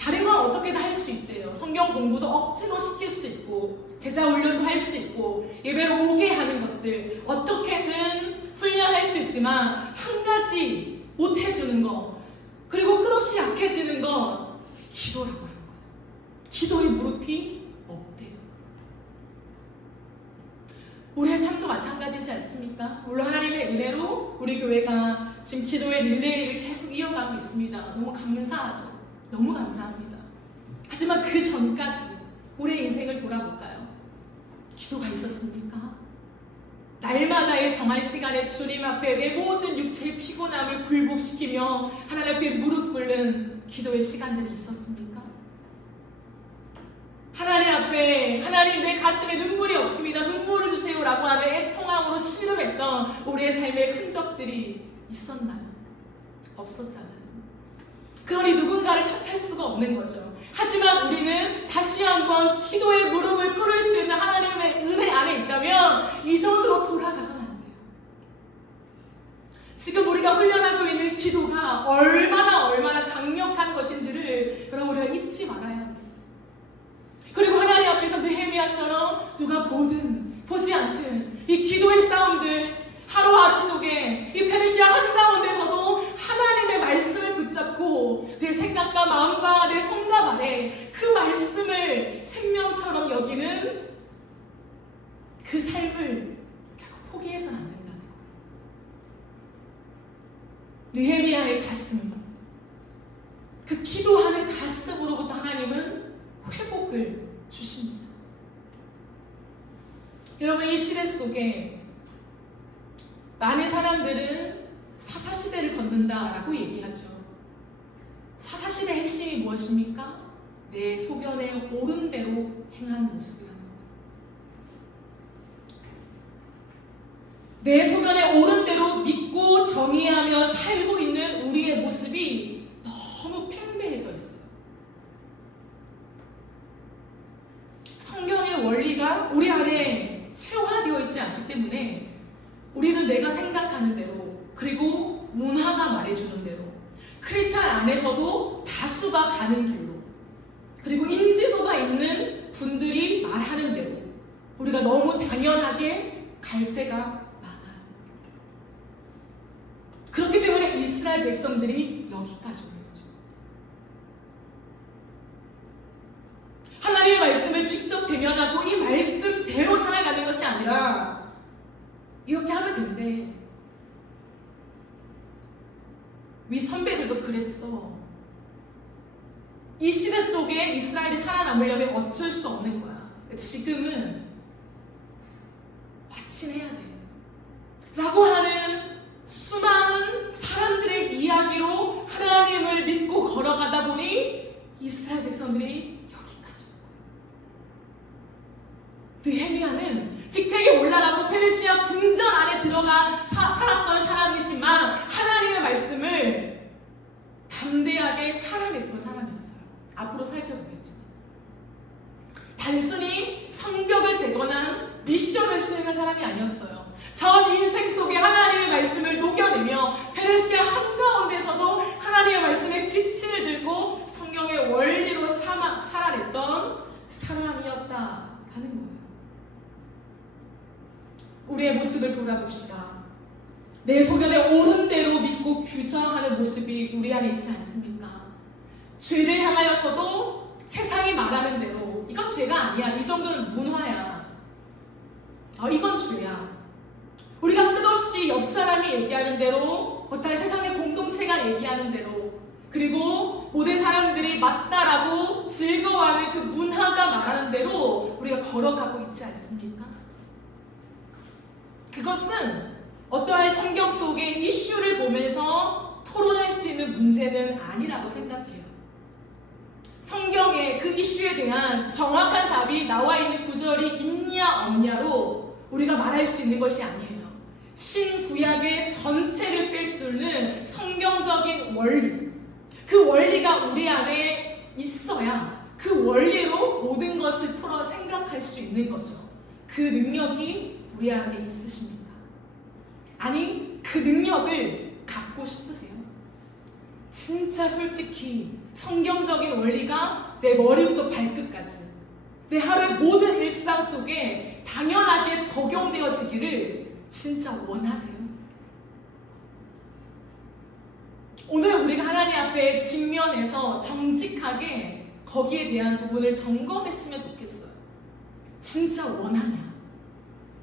다른 건 어떻게든 할 수 있대요. 성경 공부도 억지로 시킬 수 있고 제자 훈련도 할 수 있고 예배로 오게 하는 것들 어떻게든 훈련할 수 있지만 한 가지 못 해주는 거 그리고 끝없이 약해지는 건 기도라고 하는 거예요. 기도의 무릎이 없대요. 우리의 삶도 마찬가지지 않습니까? 물론 하나님의 은혜로 우리 교회가 지금 기도의 릴레이를 계속 이어가고 있습니다. 너무 감사하죠. 너무 감사합니다. 하지만 그 전까지 우리의 인생을 돌아볼까요? 기도가 있었습니까? 날마다의 정한 시간에 주님 앞에 내 모든 육체의 피곤함을 굴복시키며 하나님 앞에 무릎 꿇는 기도의 시간들이 있었습니까? 하나님 앞에 하나님 내 가슴에 눈물이 없습니다. 눈물을 주세요라고 하는 애통함으로 씨름했던 우리의 삶의 흔적들이 있었나요? 없었잖아요. 그러니 누군가를 탓할 수가 없는 거죠. 하지만 우리는 다시 한번 기도의 무릎을 꿇을 수 있는 하나님의 은혜 안에 있다면 이전으로 돌아가서는 안 돼요. 지금 우리가 훈련하고 있는 기도가 얼마나 강력한 것인지를 여러분 우리가 잊지 말아야 합니다. 그리고 하나님 앞에서 느헤미야처럼 누가 보든 보지 않든 이 기도의 싸움들 하루하루 속에 이 페르시아 한가운데서도 하나님의 말씀을 붙잡고 내 생각과 마음과 내 손과 발에 그 말씀을 생명처럼 여기는 그 삶을 결국 포기해서는 안 된다는 거예요. 느헤미야의 가슴, 그 기도하는 가슴으로부터 하나님은 회복을 주십니다. 여러분 이 시대 속에 많은 사람들은 사사시대를 걷는다라고 얘기하죠. 사사시대의 핵심이 무엇입니까? 내 소견에 옳은 대로 행하는 모습이라는 거예요. 내 소견에 옳은 대로 믿고 정의하며 살고 있는 우리의 모습이 너무 팽배해져 있어요. 성경의 원리가 우리 안에 체화되어 있지 않기 때문에 우리는 내가 생각하는 대로, 그리고 문화가 말해주는 대로, 크리스찬 안에서도 다수가 가는 길로, 그리고 인지도가 있는 분들이 말하는 대로 우리가 너무 당연하게 갈 때가 많아요. 그렇기 때문에 이스라엘 백성들이 여기까지 온 거죠. 하나님의 말씀을 직접 대면하고 이 말씀대로 살아가는 것이 아니라 이렇게 하면 된대. 위 선배들도 그랬어. 이 시대 속에 이스라엘이 살아남으려면 어쩔 수 없는 거야. 지금은 확신해야 돼. 라고 하는 수많은 사람들의 이야기로 하나님을 믿고 걸어가다 보니 이스라엘 백성들이 여기까지 온 거야. 느헤미야는 직책에 올라가고 페르시아 궁전 안에 들어가 살았던 사람이지만 하나님의 말씀을 담대하게 살아냈던 사람이었어요. 앞으로 살펴보겠지만 단순히 성벽을 재건한 미션을 수행한 사람이 아니었어요. 전 인생 속에 하나님의 말씀을 녹여내며 페르시아 한가운데서도 하나님의 말씀에 빛을 들고 성경의 원리로 살아냈던 사람이었다라는 거예요. 우리의 모습을 돌아봅시다. 내 소견에 옳은 대로 믿고 규정하는 모습이 우리 안에 있지 않습니까? 죄를 향하여서도 세상이 말하는 대로 이건 죄가 아니야, 이 정도는 문화야, 이건 죄야. 우리가 끝없이 옆 사람이 얘기하는 대로, 어떤 세상의 공동체가 얘기하는 대로, 그리고 모든 사람들이 맞다라고 즐거워하는 그 문화가 말하는 대로 우리가 걸어가고 있지 않습니까? 그것은 어떠한 성경 속의 이슈를 보면서 토론할 수 있는 문제는 아니라고 생각해요. 성경에 그 이슈에 대한 정확한 답이 나와 있는 구절이 있냐 없냐로 우리가 말할 수 있는 것이 아니에요. 신구약의 전체를 꿰뚫는 성경적인 원리, 그 원리가 우리 안에 있어야 그 원리로 모든 것을 풀어 생각할 수 있는 거죠. 그 능력이 우리 안에 있으십니까? 아니, 그 능력을 갖고 싶으세요? 진짜 솔직히 성경적인 원리가 내 머리부터 발끝까지 내 하루의 모든 일상 속에 당연하게 적용되어지기를 진짜 원하세요? 오늘 우리가 하나님 앞에 직면해서 정직하게 거기에 대한 부분을 점검했으면 좋겠어요. 진짜 원하냐?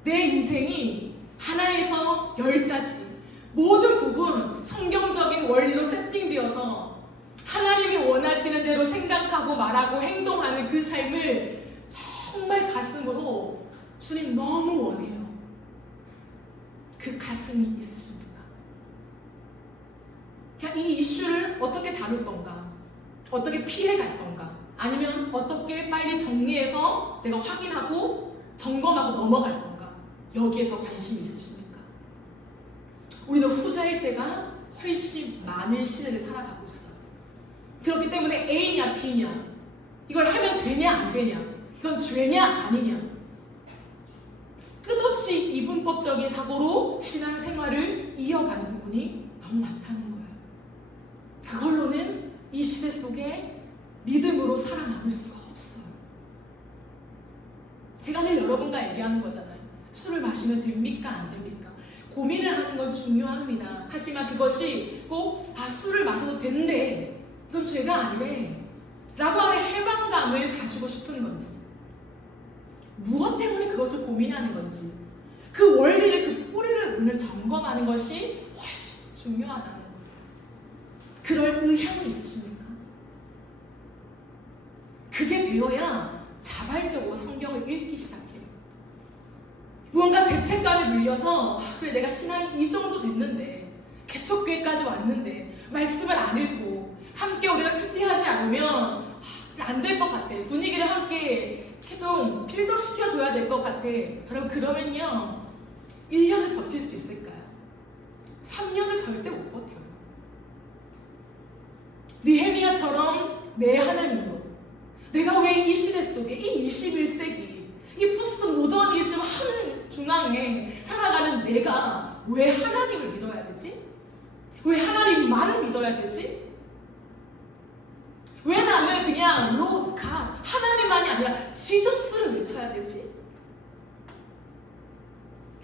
내 인생이 하나에서 10가지 모든 부분 성경적인 원리로 세팅되어서 하나님이 원하시는 대로 생각하고 말하고 행동하는 그 삶을 정말 가슴으로 주님 너무 원해요. 그 가슴이 있으십니까? 그냥 이 이슈를 어떻게 다룰 건가? 어떻게 피해갈 건가? 아니면 어떻게 빨리 정리해서 내가 확인하고 점검하고 넘어갈 건가? 여기에 더 관심이 있으십니까? 우리는 후자일 때가 훨씬 많은 시대를 살아가고 있어요. 그렇기 때문에 A냐 B냐, 이걸 하면 되냐 안 되냐, 이건 죄냐 아니냐, 끝없이 이분법적인 사고로 신앙생활을 이어가는 부분이 너무 많다는 거예요. 그걸로는 이 시대 속에 믿음으로 살아남을 수가 없어요. 제가 늘 여러분과 얘기하는 거잖아요. 술을 마시면 됩니까 안 됩니까? 고민을 하는 건 중요합니다. 하지만 그것이 꼭 술을 마셔도 된대, 이건 죄가 아니래 라고 하는 해방감을 가지고 싶은 건지, 무엇 때문에 그것을 고민하는 건지, 그 원리를, 그 뿌리를 우리는 점검하는 것이 훨씬 중요하다는 거예요. 그럴 의향이 있으십니까? 그게 되어야 자발적으로 성경을 읽기 시작해요. 무언가 죄책감에 눌려서 그래, 내가 신앙이 이 정도 됐는데, 개척교회까지 왔는데 말씀을 안 읽고 함께 우리가 큐티하지 않으면 안 될 것 같아, 분위기를 함께 이렇게 좀 필더 시켜줘야 될 것 같아. 그러면요 1년을 버틸 수 있을까요? 3년은 절대 못 버텨요. 느헤미야처럼 내 하나님으로, 내가 왜 이 시대 속에 이 21세기 이 포스트 모더니즘 한 중앙에 살아가는 내가 왜 하나님을 믿어야 되지? 왜 하나님만 믿어야 되지? 왜 나는 그냥 Lord God, 하나님만이 아니라 지저스를 외쳐야 되지?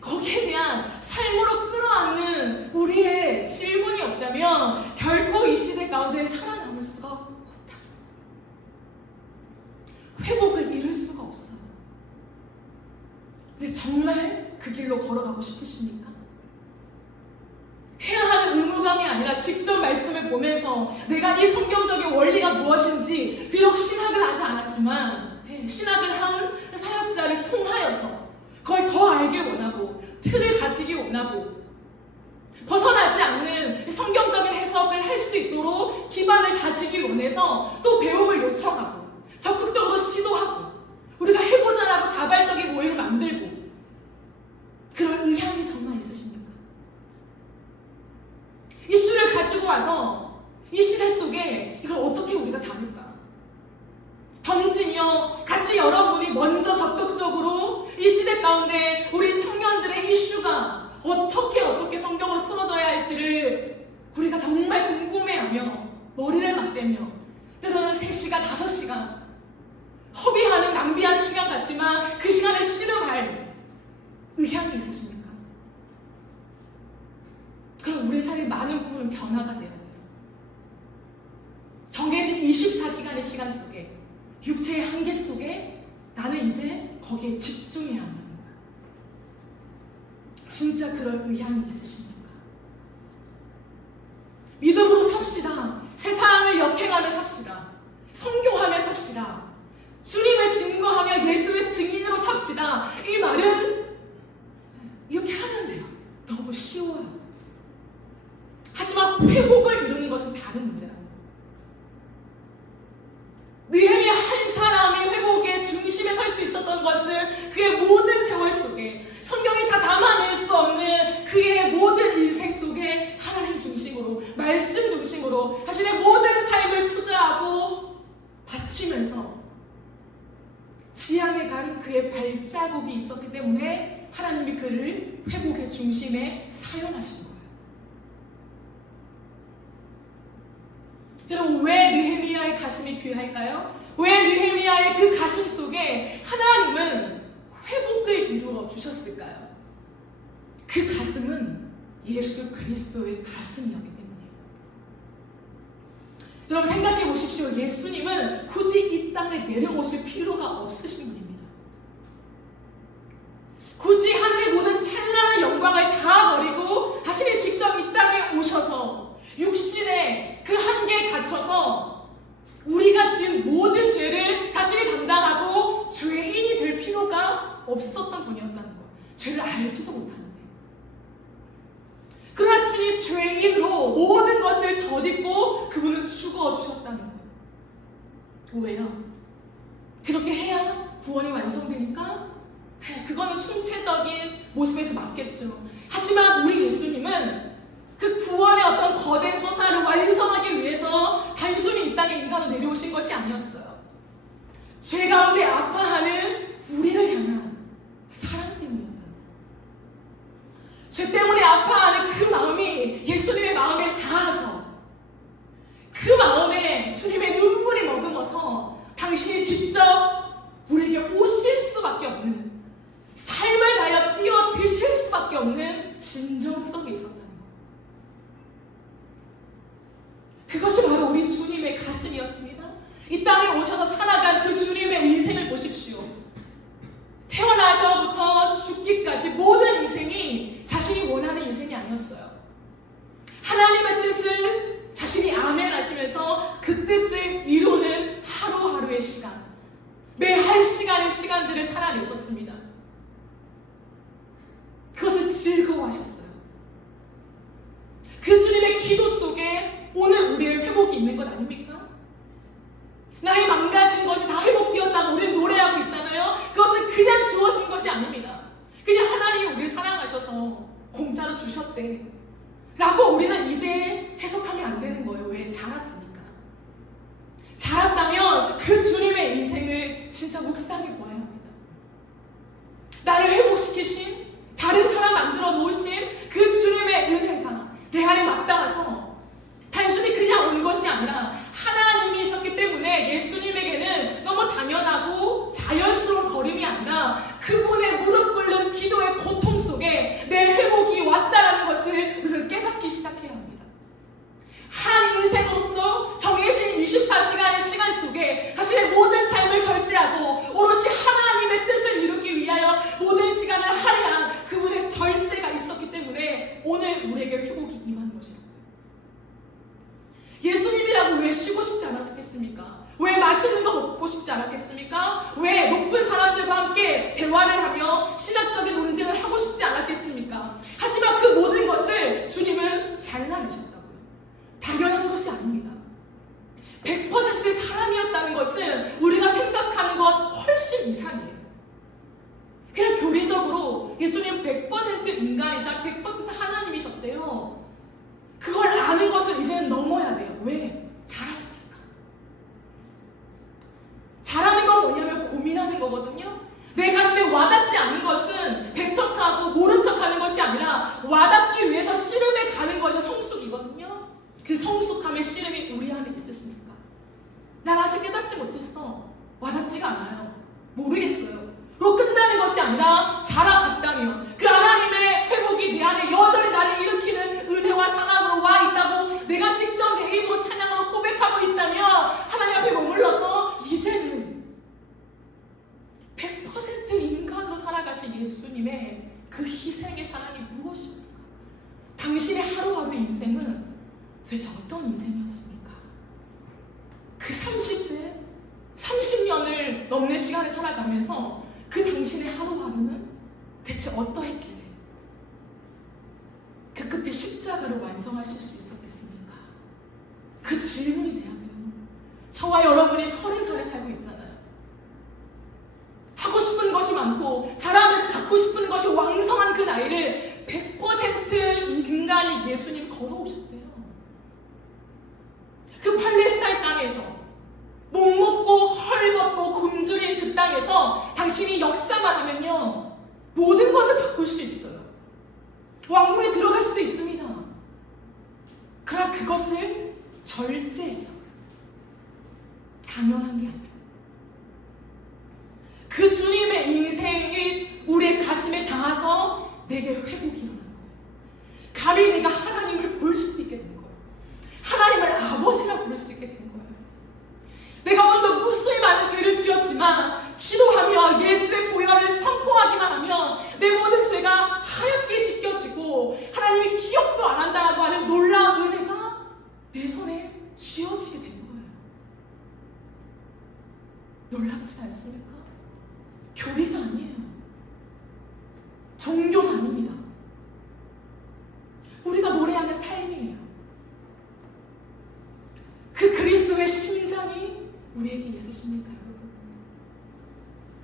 거기에 대한 삶으로 끌어안는 우리의 질문이 없다면 결코 이 시대 가운데 살아남을 수가 없다. 회복을 이룰 수가 없어. 근데 정말 그 길로 걸어가고 싶으십니까? 해야 하는 의무감이 아니라 직접 말씀을 보면서 내가 이 성경적인 원리가 무엇인지, 비록 신학을 하지 않았지만 신학을 한 사역자를 통하여서 그걸 더 알길 원하고 틀을 가지기 원하고 벗어나지 않는 성경적인 해석을 할 수 있도록 기반을 다지기 원해서 또 배움을 요청하고 적극적으로 시도하고 우리가 해보자라고 자발적인 모임을 만들고 그런 의향이 정말 있으십니까? 이슈를 가지고 와서 이 시대 속에 이걸 어떻게 우리가 다룰까? 던지며 같이 여러분이 먼저 적극적으로 이 시대 가운데 우리 청년들의 이슈가 어떻게 성경으로 풀어져야 할지를 우리가 정말 궁금해하며 머리를 맞대며 때로는 3시간, 5시간 허비하는, 낭비하는 시간 같지만 그 시간을 실현할 의향이 있으십니까? 그럼 우리 삶의 많은 부분은 변화가 돼야 돼요. 정해진 24시간의 시간 속에 육체의 한계 속에 나는 이제 거기에 집중해야 한다는 거야. 진짜 그런 의향이 있으십니까? 믿음으로 삽시다. 세상을 역행하며 삽시다. 성교하며 삽시다. 주님을 증거하며 예수의 증인으로 삽시다. 이 말은 이렇게 하면 돼요. 너무 쉬워요. 하지만 회복을 이루는 것은 다른 문제라는 거예요. 느헤미야 한 사람이 회복의 중심에 설 수 있었던 것은 그의 모든 세월 속에 성경이 다 담아낼 수 없는 그의 모든 인생 속에 하나님 중심으로, 말씀 중심으로 자신의 모든 삶을 투자하고 바치면서 지향에 간 그의 발자국이 있었기 때문에 하나님이 그를 회복의 중심에 사용하신 거예요. 여러분, 왜 느헤미야의 가슴이 귀할까요? 왜 느헤미야의 그 가슴 속에 하나님은 회복을 이루어 주셨을까요? 그 가슴은 예수 그리스도의 가슴이었기 때문이에요. 여러분 생각해 보십시오. 예수님은 굳이 이 땅에 내려오실 필요가 없으신 분입니다. 굳이 하늘의 모든 찬란한 영광을 다 버리고 자신이 직접 이 땅에 오셔서 육신의 그 한계에 갇혀서 우리가 지은 모든 죄를 자신이 담당하고 죄인이 될 필요가 없었던 분이었다는 거예요. 죄를 알지도 못하는데. 그러나 친히 죄인으로 모든 것을 덧입고 그분은 죽어주셨다는 거예요. 왜요? 그렇게 해야 구원이 완성되니까? 그거는 총체적인 모습에서 맞겠죠. 하지만 우리 예수님은 그 구원의 어떤 거대 서사를 완성하기 위해서 단순히 이 땅에 인간으로 내려오신 것이 아니었어요. 죄 가운데 아파하는 우리를 향한 사랑 때문이었다. 죄 때문에 아파하는 그 마음이 예수님의 마음에 닿아서 그 마음에 주님의 눈물이 머금어서 당신이 직접 우리에게 오실 수밖에 없는, 삶을 다하여 뛰어 드실 수밖에 없는 진정성이 있었다는 것. 그것이 바로 우리 주님의 가슴이었습니다. 이 땅에 오셔서 살아간 그 주님의 인생을 보십시오. 태어나셔부터 죽기까지 모든 인생이 자신이 원하는 인생이 아니었어요. 하나님의 뜻을 자신이 아멘 하시면서 그 뜻을 이루는 하루하루의 시간, 매 한 시간의 시간들을 살아내셨습니다. 그것을 즐거워하셨어요. 그 주님의 기도 속에 오늘 우리의 회복이 있는 것 아닙니까? 나의 망가진 것이 다 회복되었다고 우리는 노래하고 있잖아요. 그것은 그냥 주어진 것이 아닙니다. 그냥 하나님이 우리를 사랑하셔서 공짜로 주셨대 라고 우리는 이제 해석하면 안 되는 거예요. 왜? 자랐으니까. 자랐다면 그 주님의 인생을 진짜 묵상해 보아야 합니다. 나를 회복시키신, 다른 사람 만들어 놓으신 그 주님의 은혜가 내 안에 마땅해서 단순히 그냥 온 것이 아니라 하나님이셨기 때문에 예수님에게는 너무 당연하고 자연스러운 걸음이 아니라 그분의 무릎 꿇는 기도의 고통 속에 내 회복이 왔다라는 것을 우리는 깨닫기 시작해야 합니다. 한 인생으로서 정해진 24시간의 시간 속에 자신의 모든 삶을 절제하고 오롯이 하나님의 뜻을 이루기 위하여 모든 시간을 할애한 그분의 절제가 있었기 때문에 오늘 우리에게 회복이 임한 것입니다. 예수님이라고 왜 쉬고 싶지 않았겠습니까? 왜 맛있는 거 먹고 싶지 않았겠습니까? 왜 높은 사람들과 함께 대화를 하며 신학적인 논쟁을 하고 싶지 않았겠습니까? 하지만 그 모든 것을 주님은 잘라내셨다고요. 당연한 것이 아닙니다. 100% 사람이었다는 것은 우리가 생각하는 것 훨씬 이상이에요. 그냥 교리적으로 예수님 100% 인간이자 100% 하나님이셨대요. 그걸 아는 것을 이제는 넘어야 돼요. 왜? 자랐으니까. 자라는 건 뭐냐면 고민하는 거거든요. 내 가슴에 와닿지 않는 것은 배척하고 모른 척하는 것이 아니라 와닿기 위해서 씨름에 가는 것이 성숙이거든요. 그 성숙함의 씨름이 우리 안에 있으십니까? 난 아직 깨닫지 못했어. 와닿지가 않아요. 모르겠어요. 로 끝나는 것이 아니라 자라갔다면 그 하나님의 회복이 내 안에 여전히 나를 일으키는 은혜와 상함으로 와 있다고 내가 직접 내 입으로 찬양으로 고백하고 있다면 하나님 앞에 머물러서 이제는 100% 인간으로 살아가신 예수님의 그 희생의 사랑이 무엇입니까? 당신의 하루하루 인생은 도대체 어떤 인생이었습니까? 그 30세, 30년을 넘는 시간을 살아가면서 그 당신의 하루하루는 대체 어떠했길래 그 끝에 십자가로 완성하실 수 있었겠습니까? 그 질문이 돼야 돼요. 저와 여러분이 30살에 살고 있잖아요. 하고 싶은 것이 많고 자라면서 갖고 싶은 것이 왕성한 그 나이를 100% 인간이 예수님 걸어오셨대요. 그 팔레스타인 땅에서 목 먹고 헐벗고 굶주린 그 땅에서 당신이 역사만 하면요 모든 것을 바꿀 수 있어요. 왕궁에 들어갈 수도 있습니다. 그러나 그것을 절제해요. 당연한 게 아니에요. 그 주님의 인생이 우리의 가슴에 닿아서 내게 회복이 일어난 거예요. 감히 내가 하나님을 볼 수 있게 된 거예요. 하나님을 아버지라 부를 수 있게 된 거예요. 내가 오늘도 무수히 많은 죄를 지었지만 기도하며 예수의 보혈을 선포하기만 하면 내 모든 죄가 하얗게 씻겨지고 하나님이 기억도 안 한다라고 하는 놀라운 은혜가 내 손에 쥐어지게 된 거예요. 놀랍지 않습니까? 교리가 아니에요. 종교가 아닙니다. 우리가 노래하는 삶이에요. 그 그리스도의 심장이 우리에게 있으십니까, 여러분?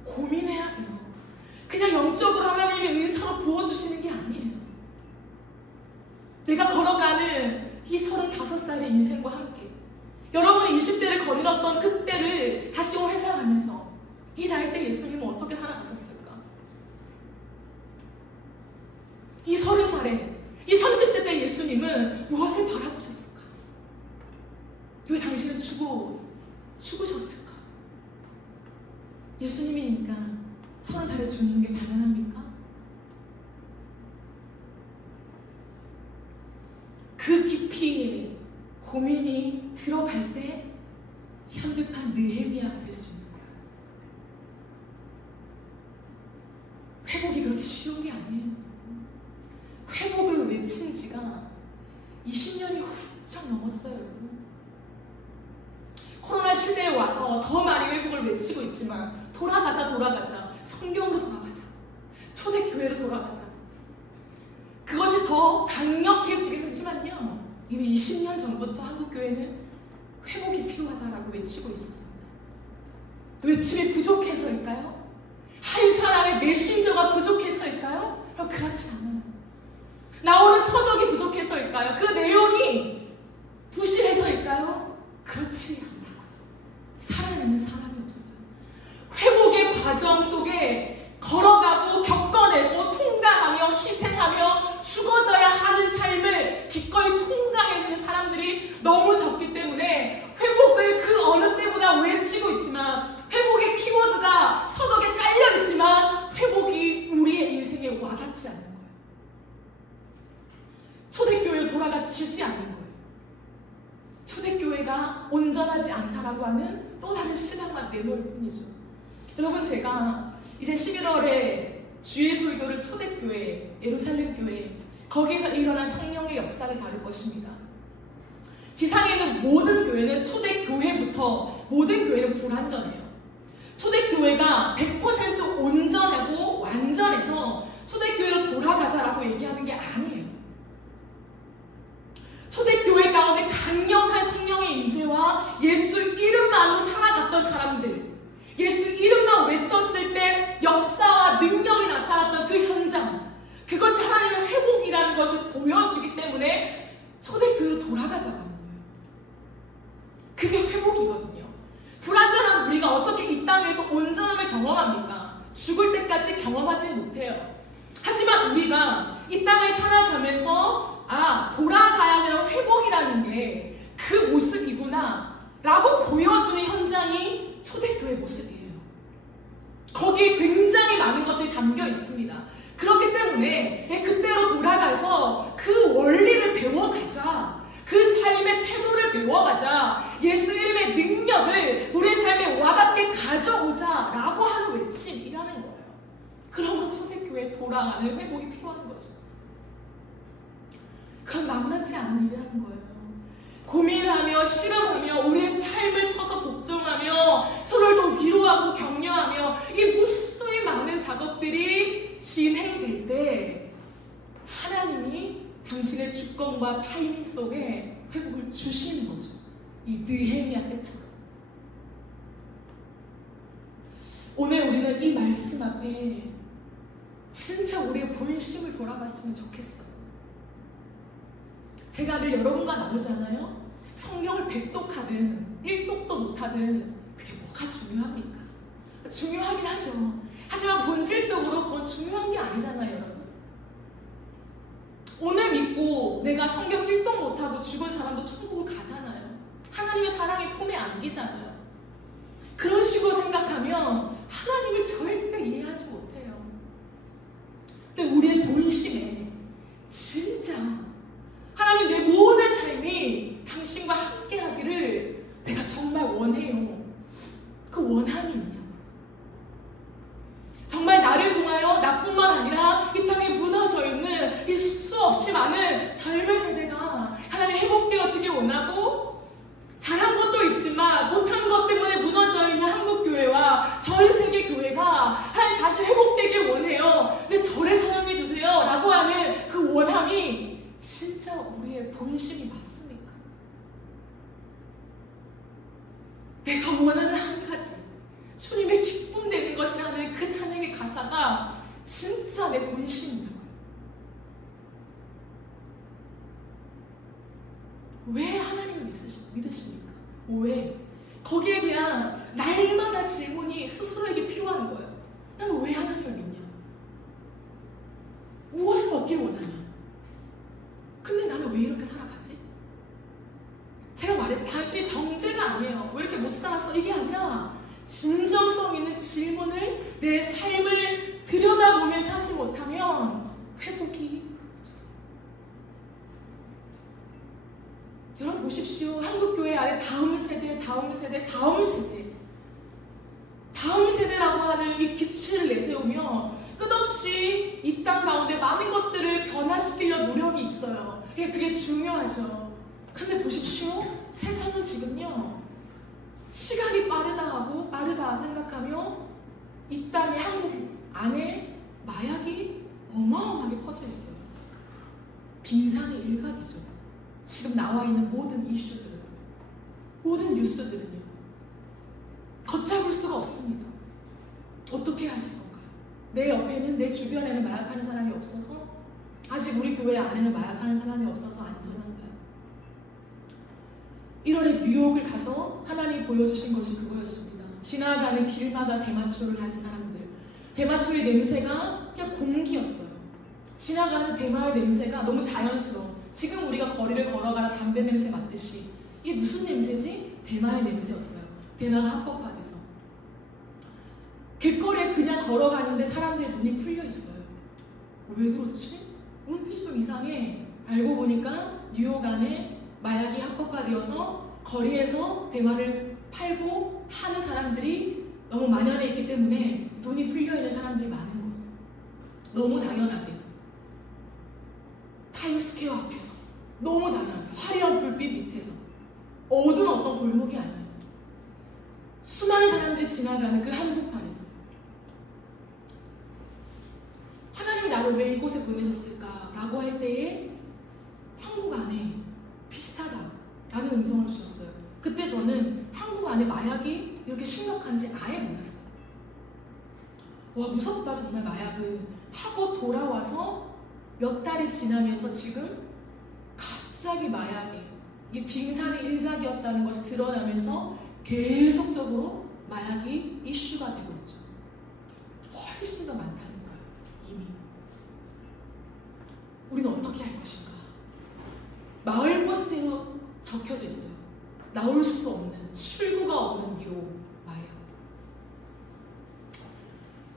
고민해야 돼요. 그냥 영적으로 하나님의 은사로 부어주시는 게 아니에요. 내가 걸어가는 이 35살의 인생과 함께 여러분이 20대를 거닐었던 그때를 다시 회상하면서 이 나이 때 예수님은 어떻게 살아가셨을까? 이 30살에 이 30대 때 예수님은 무엇을 바라보셨을까? 왜 당신은 죽으셨을까? 예수님이니까 30살에 죽는 게 당연합니까? 그 깊이에 고민이 들어갈 때 현대판 느헤미야가 될 수 있는 거예요. 회복이 그렇게 쉬운 게 아니에요. 회복을 외친 지가 20년이 훌쩍 넘었어요, 여러분. 코로나 시대에 와서 더 많이 회복을 외치고 있지만 돌아가자 성경으로 돌아가자, 초대교회로 돌아가자, 그것이 더 강력해지긴 하지만요 이미 20년 전부터 한국교회는 회복이 필요하다라고 외치고 있었습니다. 외침이 부족해서일까요? 한 사람의 메신저가 부족해서일까요? 그렇지 않아요. 나오는 서적이 부족해서일까요? 그 내용이 부실해서일까요? 그렇지 않다고요. 살아내는 사람이 없어요. 회복의 과정 속에 걸어가고 희생하며 죽어져야 하는 삶을 기꺼이 통과해내는 사람들이 너무 적기 때문에 회복을 그 어느 때보다 외치고 있지만, 회복의 키워드가 서적에 깔려있지만 회복이 우리의 인생에 와닿지 않는 거예요. 초대교회로 돌아가지지 않는 거예요. 초대교회가 온전하지 않다라고 하는 또 다른 신앙만 내놓을 뿐이죠. 여러분, 제가 이제 11월에 주의 설교를 초대교회, 예루살렘 교회, 거기서 일어난 성령의 역사를 다룰 것입니다. 지상에 있는 모든 교회는 초대교회부터 모든 교회는 불완전해요. 초대교회가 100% 온전하고 완전해서 초대교회로 돌아가자라고 얘기하는 게 아니에요. 초대교회 가운데 강력한 성령의 임재와 예수 이름만으로 살아갔던 사람들, 예수 이름만 외쳤을 때 역사와 능력이 나타났던 그 현장, 그것이 하나님의 회복이라는 것을 보여주기 때문에 초대교회로 돌아가자는 거예요. 그게 회복이거든요. 불완전한 우리가 어떻게 이 땅에서 온전함을 경험합니까? 죽을 때까지 경험하지 못해요. 하지만 우리가 이 땅을 살아가면서 돌아가야 하는 회복이라는 게 그 모습이구나 라고 보여주는 현장이 초대교회 모습이에요. 거기에 굉장히 많은 것들이 담겨 있습니다. 그렇기 때문에 그때로 돌아가서 그 원리를 배워가자, 그 삶의 태도를 배워가자, 예수 이름의 능력을 우리의 삶에 와닿게 가져오자 라고 하는 외침이라는 거예요. 그러므로 초대교회에 돌아가는 회복이 필요한 거죠. 그건 만만치 않은 일이라는 거예요. 고민하며 실험하며 우리의 삶을 쳐서 복종하며 서로를 더 위로하고 격려하며 이 무수히 많은 작업들이 진행될 때 하나님이 당신의 주권과 타이밍 속에 회복을 주시는 거죠. 이 느헤미야 때처럼. 오늘 우리는 이 말씀 앞에 진짜 우리의 본심을 돌아봤으면 좋겠어요. 제가 늘 여러분과 나누잖아요. 성경을 100독하든 1독도 못하든 그게 뭐가 중요합니까? 중요하긴 하죠. 하지만 본질적으로 그건 중요한 게 아니잖아요, 여러분. 오늘 믿고 내가 성경 1독 못하고 죽은 사람도 천국을 가잖아요. 하나님의 사랑의 품에 안기잖아요. 그런 식으로 생각하면 하나님을 절대 이해하지 못해요. 근데 우리의 본심에 진짜 하나님, 내 모든 삶이 당신과 함께 하기를 내가 정말 원해요. 그 원함이 있냐고. 정말 나를 통하여 나뿐만 아니라 이 땅에 무너져 있는 이 수없이 많은 젊은 세대가 하나님 회복되어지길 원하고, 잘한 것도 있지만 못한 것 때문에 무너져 있는 한국교회와 전 세계 교회가 하나님 다시 회복되길 원해요. 근데 저를 사용해 주세요 라고 하는 그 원함이 진짜 우리의 본심이 맞습니까? 내가 원하는 한 가지, 주님의 기쁨 되는 것이라는 그 찬양의 가사가 진짜 내 본심이냐고요. 왜 하나님을 믿으십니까? 왜? 거기에 대한 날마다 질문이 스스로에게 필요한 거예요. 나는 왜 하나님을 믿냐? 무엇을 얻길 원하냐? 근데 나는 왜 이렇게 살아가지? 제가 말했죠. 단순히 정죄가 아니에요. 왜 이렇게 못 살았어? 이게 아니라 진정성 있는 질문을 내 삶을 들여다보면서 하지 못하면 회복이 없어요. 여러분 보십시오. 한국교회 안에 다음 세대라고 하는 이 기치를 내세우며 끝없이 이 땅 가운데 많은 것들을 변화시키려 노력이 있어요. 그게 중요하죠. 근데 보십시오. 세상은 지금요, 시간이 빠르다 생각하며 이 땅의 한국 안에 마약이 어마어마하게 퍼져 있어요. 빙산의 일각이죠. 지금 나와 있는 모든 이슈들은, 모든 뉴스들은요, 걷잡을 수가 없습니다. 어떻게 하실 건가요? 내 옆에는, 내 주변에는 마약하는 사람이 없어서, 아직 우리 교회 안에는 마약하는 사람이 없어서 안전한가요? 1월에 뉴욕을 가서 하나님이 보여주신 것이 그거였습니다. 지나가는 길마다 대마초를 하는 사람들, 대마초의 냄새가 그냥 공기였어요. 지나가는 대마의 냄새가 너무 자연스러워. 지금 우리가 거리를 걸어가다 담배 냄새 맡듯이 이게 무슨 냄새지? 대마의 냄새였어요. 대마가 합법화돼서. 길거리에 그냥 걸어가는데 사람들의 눈이 풀려 있어요. 왜 그렇지? 눈빛이 좀 이상해. 알고 보니까 뉴욕 안에 마약이 합법화되어서 거리에서 대마를 팔고 하는 사람들이 너무 만연해 있기 때문에 눈이 풀려 있는 사람들이 많은 거예요. 너무 당연하게. 타임스퀘어 앞에서 너무 당연하게 화려한 불빛 밑에서 어두운 어떤 골목이 아니에요. 수많은 사람들이 지나가는 그 한복판에서 하나님 나를 왜 이곳에 보내셨을까? 라고 할 때에 한국 안에 비슷하다라는 음성을 주셨어요. 그때 저는 한국 안에 마약이 이렇게 심각한지 아예 몰랐어요. 와, 무섭다 정말 마약은 하고 돌아와서 몇 달이 지나면서 지금 갑자기 마약이 이게 빙산의 일각이었다는 것이 드러나면서 계속적으로 마약이 이슈가 되고 있죠. 훨씬 더 많다는 거예요. 이미. 우리는 어떻게 할 것인가? 마을버스에도 적혀져 있어요. 나올 수 없는, 출구가 없는 미로 마약.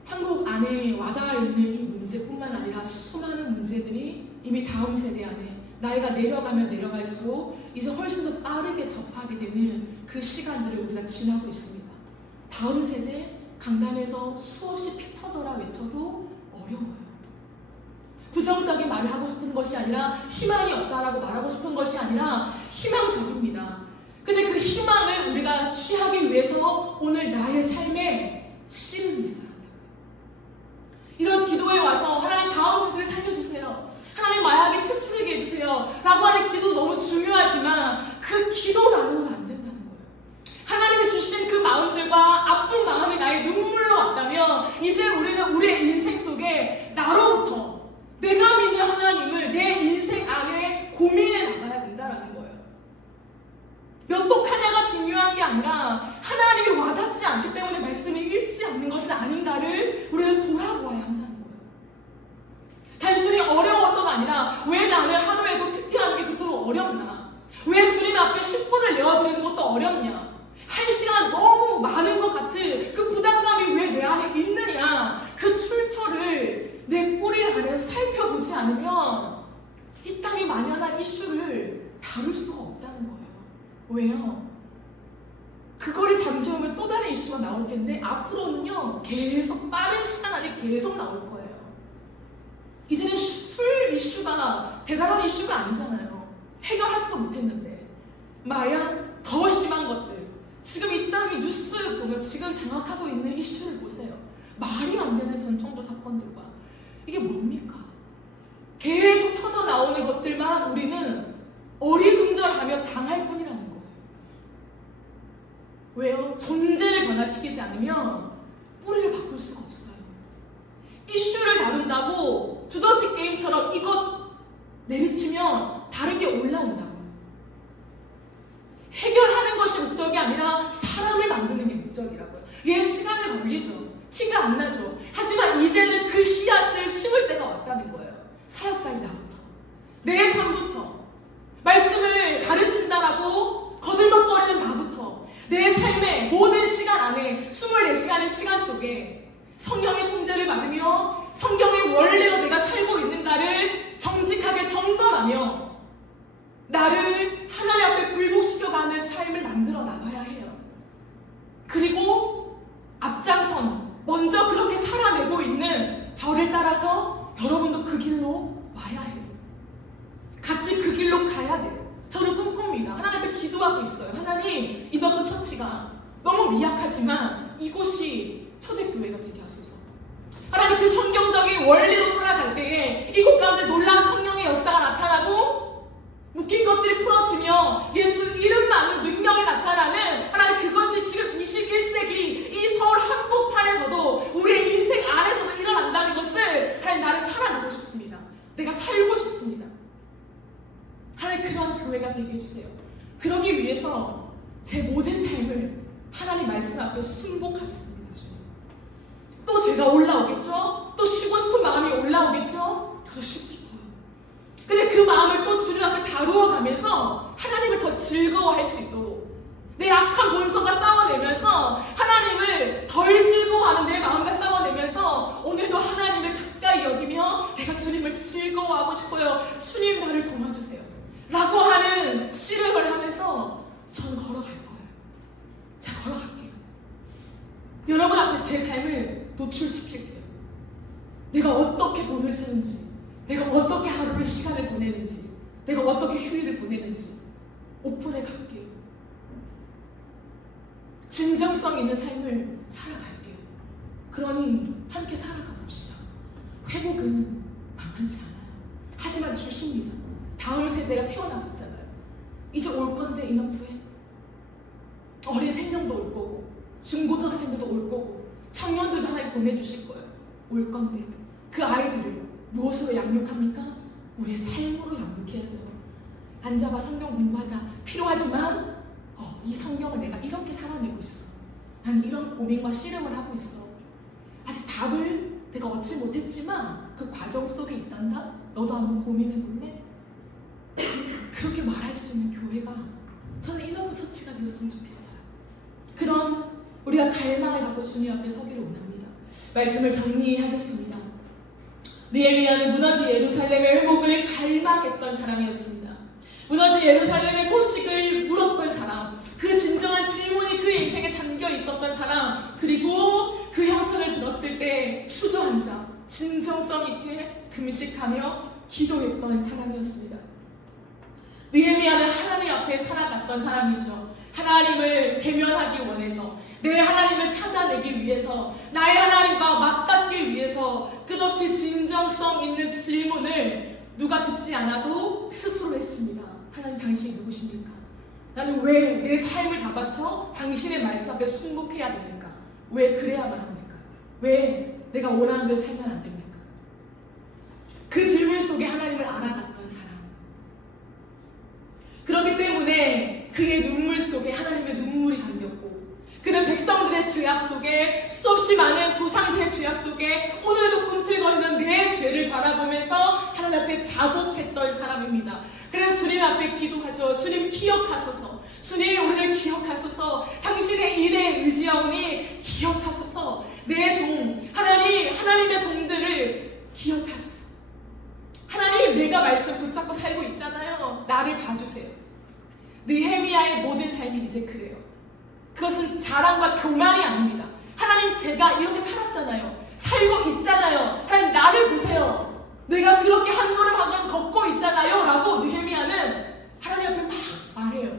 한국 안에 와닿아 있는 이 문제뿐만 아니라 수많은 문제들이 이미 다음 세대 안에 나이가 내려가면 내려갈수록 이제 훨씬 더 빠르게 접하게 되는 그 시간들을 우리가 지나고 있습니다. 다음 세대 강단에서 수없이 피 터져라 외쳐도 어려워요. 부정적인 말을 하고 싶은 것이 아니라 희망이 없다라고 말하고 싶은 것이 아니라 희망적입니다. 근데 그 희망을 우리가 취하기 위해서 오늘 나의 삶에 씨름이 있어야 한다고요. 이런 기도에 와서 하나님 다음 세대를 살려주세요. 하나님 마약에 퇴치되게 해주세요. 라고 하는 기도 너무 중요하지만 그 기도만으로는 안 된다는 거예요. 하나님이 주신 그 마음들과 아픈 마음이 나의 눈물로 왔다면 이제 우리는 우리의 인생 속에 나로부터 내가 믿는 하나님을 내 인생 안에 고민해 나가야 된다는 거예요. 몇 독하냐가 중요한 게 아니라 하나님이 와닿지 않기 때문에 말씀이 읽지 않는 것이 아닌가를 우리는 돌아보아야 한다는 거예요. 단순히 어려워서가 아니라 왜 나는 하루에도 큐티하는 게 그토록 어렵나? 왜 주님 앞에 10분을 내어드리는 것도 어렵냐? 1시간 너무 많은 것 같은 그 부담감이 왜 내 안에 있느냐? 그 출처를 내 뿌리 안에서 살펴보지 않으면 이 땅에 만연한 이슈를 다룰 수가 없다는 거예요. 왜요? 그거를 잠재우면 또 다른 이슈가 나올 텐데 앞으로는요 계속 빠른 시간 안에 계속 나올 거예요. 이제는 술 이슈가 대단한 이슈가 아니잖아요. 해결하지도 못했는데 마약 더 심한 것들 지금 이 땅의 뉴스를 보면 지금 장악하고 있는 이슈를 보세요. 말이 안 되는 전청도 사건들과 이게 뭡니까? 계속 터져 나오는 것들만 우리는 어리둥절하며 당할 뿐이라는 거예요. 왜요? 존재를 변화시키지 않으면 뿌리를 바꿀 수가 없어요. 이슈를 다룬다고 두더지 게임처럼 이것 내리치면 다른 게 올라온다고요. 해결하는 것이 목적이 아니라 사람을 만드는 게 목적이라고요. 이게 시간을 걸리죠. 티가 안 나죠. 하지만 이제는 그 씨앗을 심을 때가 왔다는 거예요. 사역자인 나부터, 내 삶부터, 말씀을 가르친다라고 거들먹거리는 나부터 내 삶의 모든 시간 안에 24시간의 시간 속에 성령의 통제를 받으며 성경의 원래로 내가 살고 있는가를 정직하게 점검하며 나를 하나님 앞에 굴복시켜가는 삶을 만들어 나가야 해요. 그리고 앞장선 먼저 그렇게 살아내고 있는 저를 따라서 여러분도 그 길로 와야 해요. 같이 그 길로 가야 돼요. 저는 꿈꿉니다. 하나님 앞에 기도하고 있어요. 하나님, 이 너무 처치가 너무 미약하지만 이곳이 초대교회가 되게 하소서. 하나님, 그 성경적인 원리로 살아갈 때에 이곳 가운데 놀라운 성령의 역사가 나타나고 묶인 것들이 풀어지며 예수 이름만으로 능력이 나타나는 하나님, 그것이 지금 21세기 이 서울 한복판에서도 우리의 인생 안에서도 일어난다는 것을 하나님, 나는 살아나고 싶습니다. 내가 살고 싶습니다. 하나님, 그런 교회가 되게 해주세요. 그러기 위해서 제 모든 삶을 하나님 말씀 앞에 순복하겠습니다. 주님. 또 제가 올라오겠죠? 또 쉬고 싶은 마음이 올라오겠죠? 저도 다루어가면서 하나님을 더 즐거워할 수 있도록, 내 악한 본성과 싸워내면서 하나님을 덜 즐거워하는 내 마음과 싸워내면서 오늘도 하나님을 가까이 여기며 내가 주님을 즐거워하고 싶어요. 주님 나를 도와주세요 라고 하는 씨름을 하면서 저는 걸어갈 거예요. 제가 걸어갈게요. 여러분 앞에 제 삶을 노출시킬게요. 내가 어떻게 돈을 쓰는지, 내가 어떻게 하루를 시간을 보내는지, 내가 어떻게 휴일을 보내는지 오픈해 갈게요. 진정성 있는 삶을 살아갈게요. 그러니 함께 살아가 봅시다. 회복은 만만치 않아요. 하지만 주십니다. 다음 세대가 태어나고 있잖아요. 이제 올 건데 이너프에 어린 생명도 올 거고 중고등학생들도 올 거고 청년들도 하나님 보내주실 거예요. 올 건데 그 아이들을 무엇으로 양육합니까? 우리의 삶으로 양육해야 돼요. 앉아봐 성경 공부하자. 필요하지만 이 성경을 내가 이렇게 살아내고 있어. 난 이런 고민과 씨름을 하고 있어. 아직 답을 내가 얻지 못했지만 그 과정 속에 있단다? 너도 한번 고민해 볼래? 그렇게 말할 수 있는 교회가 저는 이너프 처치가 되었으면 좋겠어요. 그런 우리가 갈망을 갖고 주님 앞에 서기를 원합니다. 말씀을 정리하겠습니다. 느헤미야는 무너진 예루살렘의 회복을 갈망했던 사람이었습니다. 무너진 예루살렘의 소식을 물었던 사람, 그 진정한 질문이 그의 인생에 담겨 있었던 사람, 그리고 그 형편을 들었을 때 주저앉아 진정성 있게 금식하며 기도했던 사람이었습니다. 느헤미야는 하나님 앞에 살아갔던 사람이죠. 하나님을 대면하기 원해서, 내 하나님을 찾아내기 위해서, 나의 하나님과 맞닿기 위해서 끝없이 진정성 있는 질문을 누가 듣지 않아도 스스로 했습니다. 하나님, 당신이 누구십니까? 나는 왜 내 삶을 다 바쳐 당신의 말씀 앞에 순복해야 됩니까? 왜 그래야만 합니까? 왜 내가 원하는 대로 살면 안 됩니까? 그 질문 속에 하나님을 알아갔던 사람. 그렇기 때문에 그의 눈물 속에 하나님의 눈물이 담겼고, 그는 백성들의 죄악 속에, 수없이 많은 조상들의 죄악 속에 오늘도 꿈틀거리는 내 죄를 바라보면서 하나님 앞에 자복했던 사람입니다. 그래서 주님 앞에 기도하죠. 주님 기억하소서. 주님 우리를 기억하소서. 당신의 일에 의지하오니 기억하소서. 내 종 하나님의 종들을 기억하소서. 하나님, 내가 말씀 붙잡고 살고 있잖아요. 나를 봐주세요. 느헤미야의 모든 삶이 이제 그래요. 그것은 자랑과 교만이 아닙니다. 하나님, 제가 이렇게 살았잖아요. 살고 있잖아요. 하나님, 나를 보세요. 내가 그렇게 한 걸음 한 걸음 걷고 있잖아요 라고 느헤미야는 하나님 앞에 막 말해요.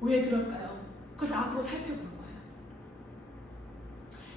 왜 그럴까요? 그것을 앞으로 살펴볼 거예요.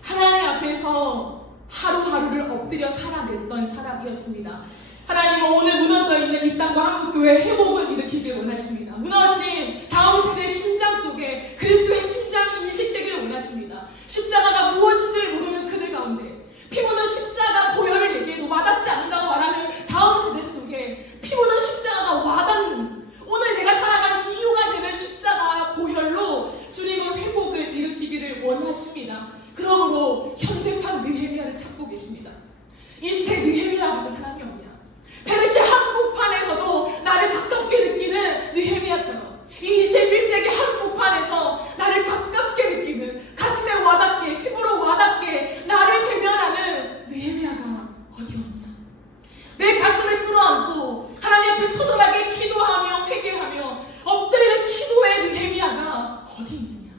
하나님 앞에서 하루하루를 엎드려 살아냈던 사람이었습니다. 하나님은 오늘 무너져 있는 이 땅과 한국교회 회복을 일으키길 원하십니다. 무너진 다음 세대의 심장 속에 그리스도의 심장이 인식되기를 원하십니다. 십자가가 무엇인지를 모르는 그들 가운데, 피보는 십자가 보혈을 얘기해도 와닿지 않는다고 말하는 다음 세대 속에 피보는 십자가가 와닿는, 오늘 내가 살아가는 이유가 되는 십자가 보혈로 주님은 회복을 일으키기를 원하십니다. 그러므로 현대판 느헤미야를 찾고 계십니다. 이 시대 느헤미야 같은 사람이 없냐? 페르시아 한복판에서도 나를 가깝게 느끼는 느헤미야처럼, 이 21세기 한복판에서 나를 가깝게 느끼는, 가슴에 와닿게, 피부로 와닿게 나를 대면하는 느헤미야가 어디 없냐? 내 가슴을 끌어안고 하나님 앞에 처절하게 기도하며 회개하며 엎드리는 기도의 느헤미야가 어디 있느냐?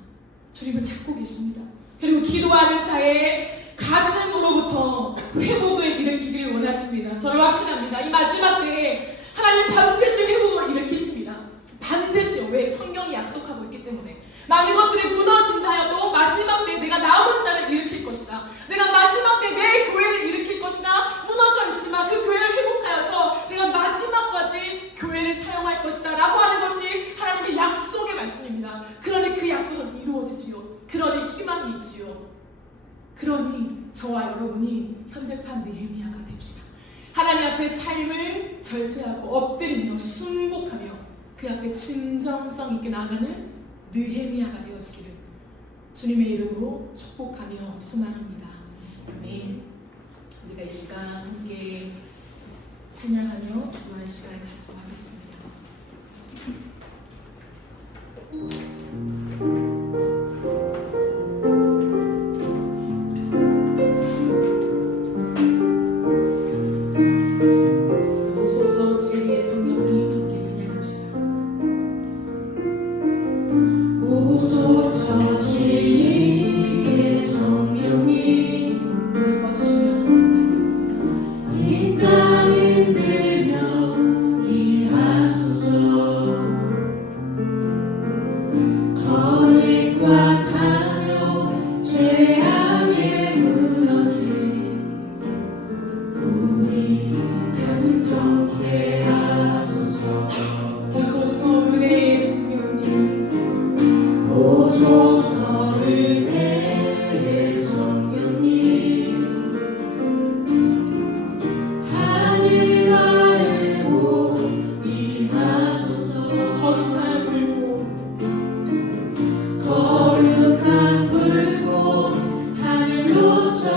주님은 찾고 계십니다. 그리고 기도하는 자의 가슴으로부터 회복을 일으키기를 원하십니다. 저는 확신합니다. 이 마지막 때에 하나님 반드시 회복을 일으키십니다. 반드시요. 왜? 성경이 약속하고 있기 때문에. 많은 것들이 무너진다 해도 마지막 때에 내가 남은 자를 일으킬 것이다. 내가 마지막 때 내 교회를 일으킬 것이다. 무너져 있지만 그 교회를 회복하여서 내가 마지막까지 교회를 사용할 것이다 라고 하는 것이 하나님의 약속의 말씀입니다. 그러니 그 약속은 이루어지지요. 그러니 희망이 있지요. 그러니 저와 여러분이 현대판 느헤미야가 됩시다. 하나님 앞에 삶을 절제하고 엎드리며 순복하며 그 앞에 진정성 있게 나아가는 느헤미야가 되어지기를 주님의 이름으로 축복하며 소망합니다. 아멘. 우리가 이 시간 함께 찬양하며 기도할 시간을 가지도록 하겠습니다.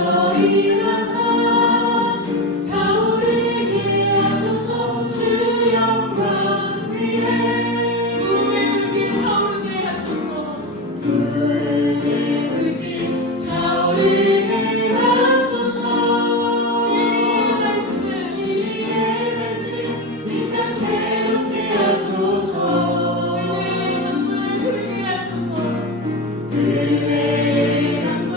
하늘로서 일어나사 타오르게 하소서. 주 영광 위에 구름의 불길 타오르게 하소서. 구름의 불길 타오르게 하소서. 진리의 말씀 진리의 말씀 이 땅 새롭게 하소서. 은혜의 강물 흐르게 하소서. 은혜의 강물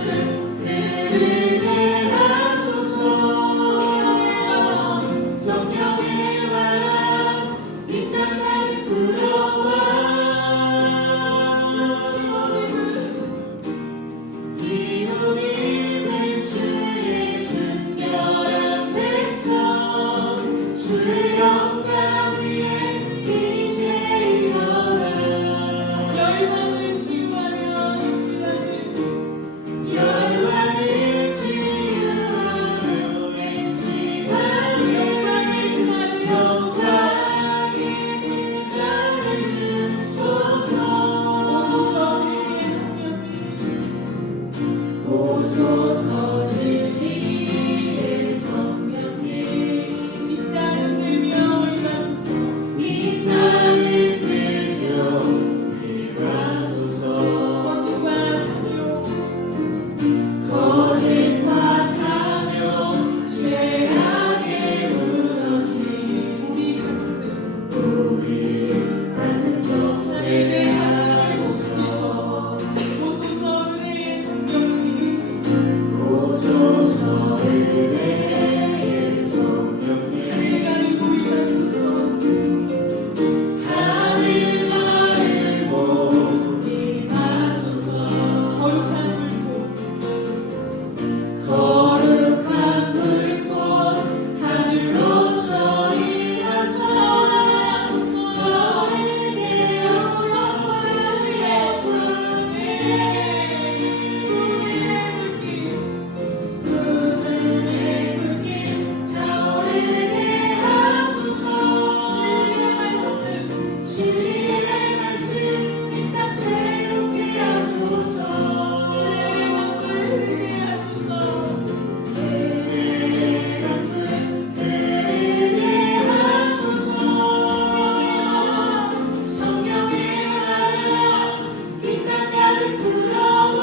흐르게 하소서. 성령의 바람 이 땅 가득 불어와. 기도님은 주의 순결한 백성 주의 영광 위에 이제 일어나. 열방을 치유하며 행진하는 열방을 치유하며 행진하는 영광의 그날을 영광의 그날을 주소서. 오소서. 진리의 성령님 오소서. 진리의 성령님 이 땅을 들며 임하소서. 이 땅을 들며 임하소서. 거짓과 탐욕 거짓과 탐욕 죄악에 무너진 우리 가슴 우리 가슴 하늘의 저 가슴을 솟으소서. 오소서. 은혜의 성령님 오소서. 은혜의 성령님 하늘 가리고 임하소서. 하늘 가르고 임하소서. 거룩한 불꽃 거룩한 불꽃 하늘로서 임하소서. 저에게 하소서. 주의 구름의 불길 타오르게 하소서. 진리의 말씀 이 땅 새롭게 하소서. 은혜의 강물 흐르게 하소서. 성령의 바람 이 땅 가득 불어와.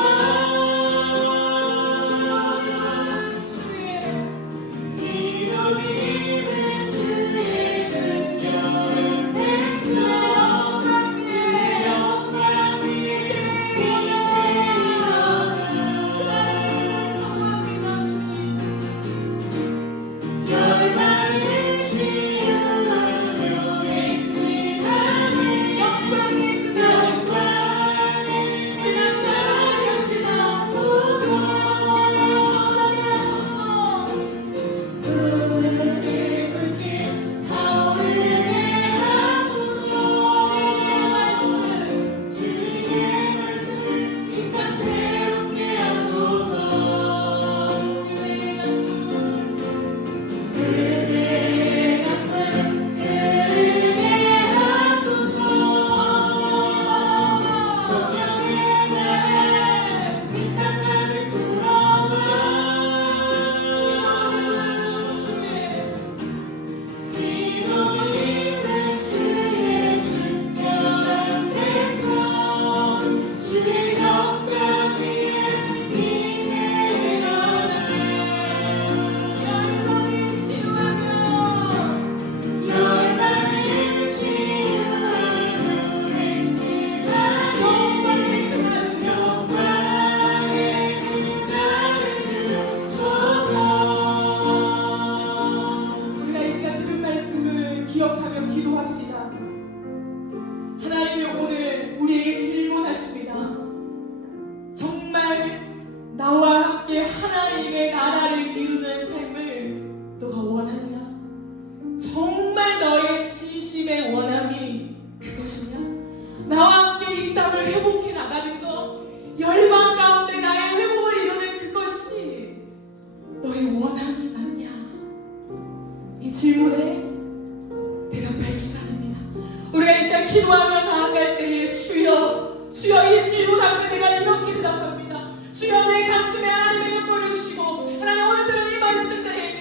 기도님은 주의 순결한 백성 주의 영광 위에 이제 일어나. 열방을 치유하며 행진하는 영광의 그날 구름의 불길 타오르게 하소서. 진리의 말씀 이 땅 새롭게 하소서. 은혜의 강물 흐르게 하소서. 성령의 바람 이 땅 가득 불어와. 기도님은 주의 순결한 백성 주의 영광 위에 이제 일어나. 열방을 치유하며 행진하는 영광의 그날을 주소서. 우리가 이 시간 들은 말씀을 기억하며 기도합시다. 하나님이 오늘 우리에게 질문하십니다. 정말 나와 함께 하나님의 나라를 이루는 삶을 너가 원하느냐? 정말 너의 진심의 원함이 그것이냐? 나와 함께 이 땅을 회복해 나가는 것, 열방 가운데 나의 회복을 이루는 그것이 너의 원함이 맞냐? 이 질문에 대답할 시간입니다. 우리가 이 시간 기도하며 나아갈 때에 주여 이 질문 앞에 내가 이렇게 대답합니다. 주여 내 가슴에 하나님의 눈물을 주시고 하나님 오늘 들은 이 말씀들이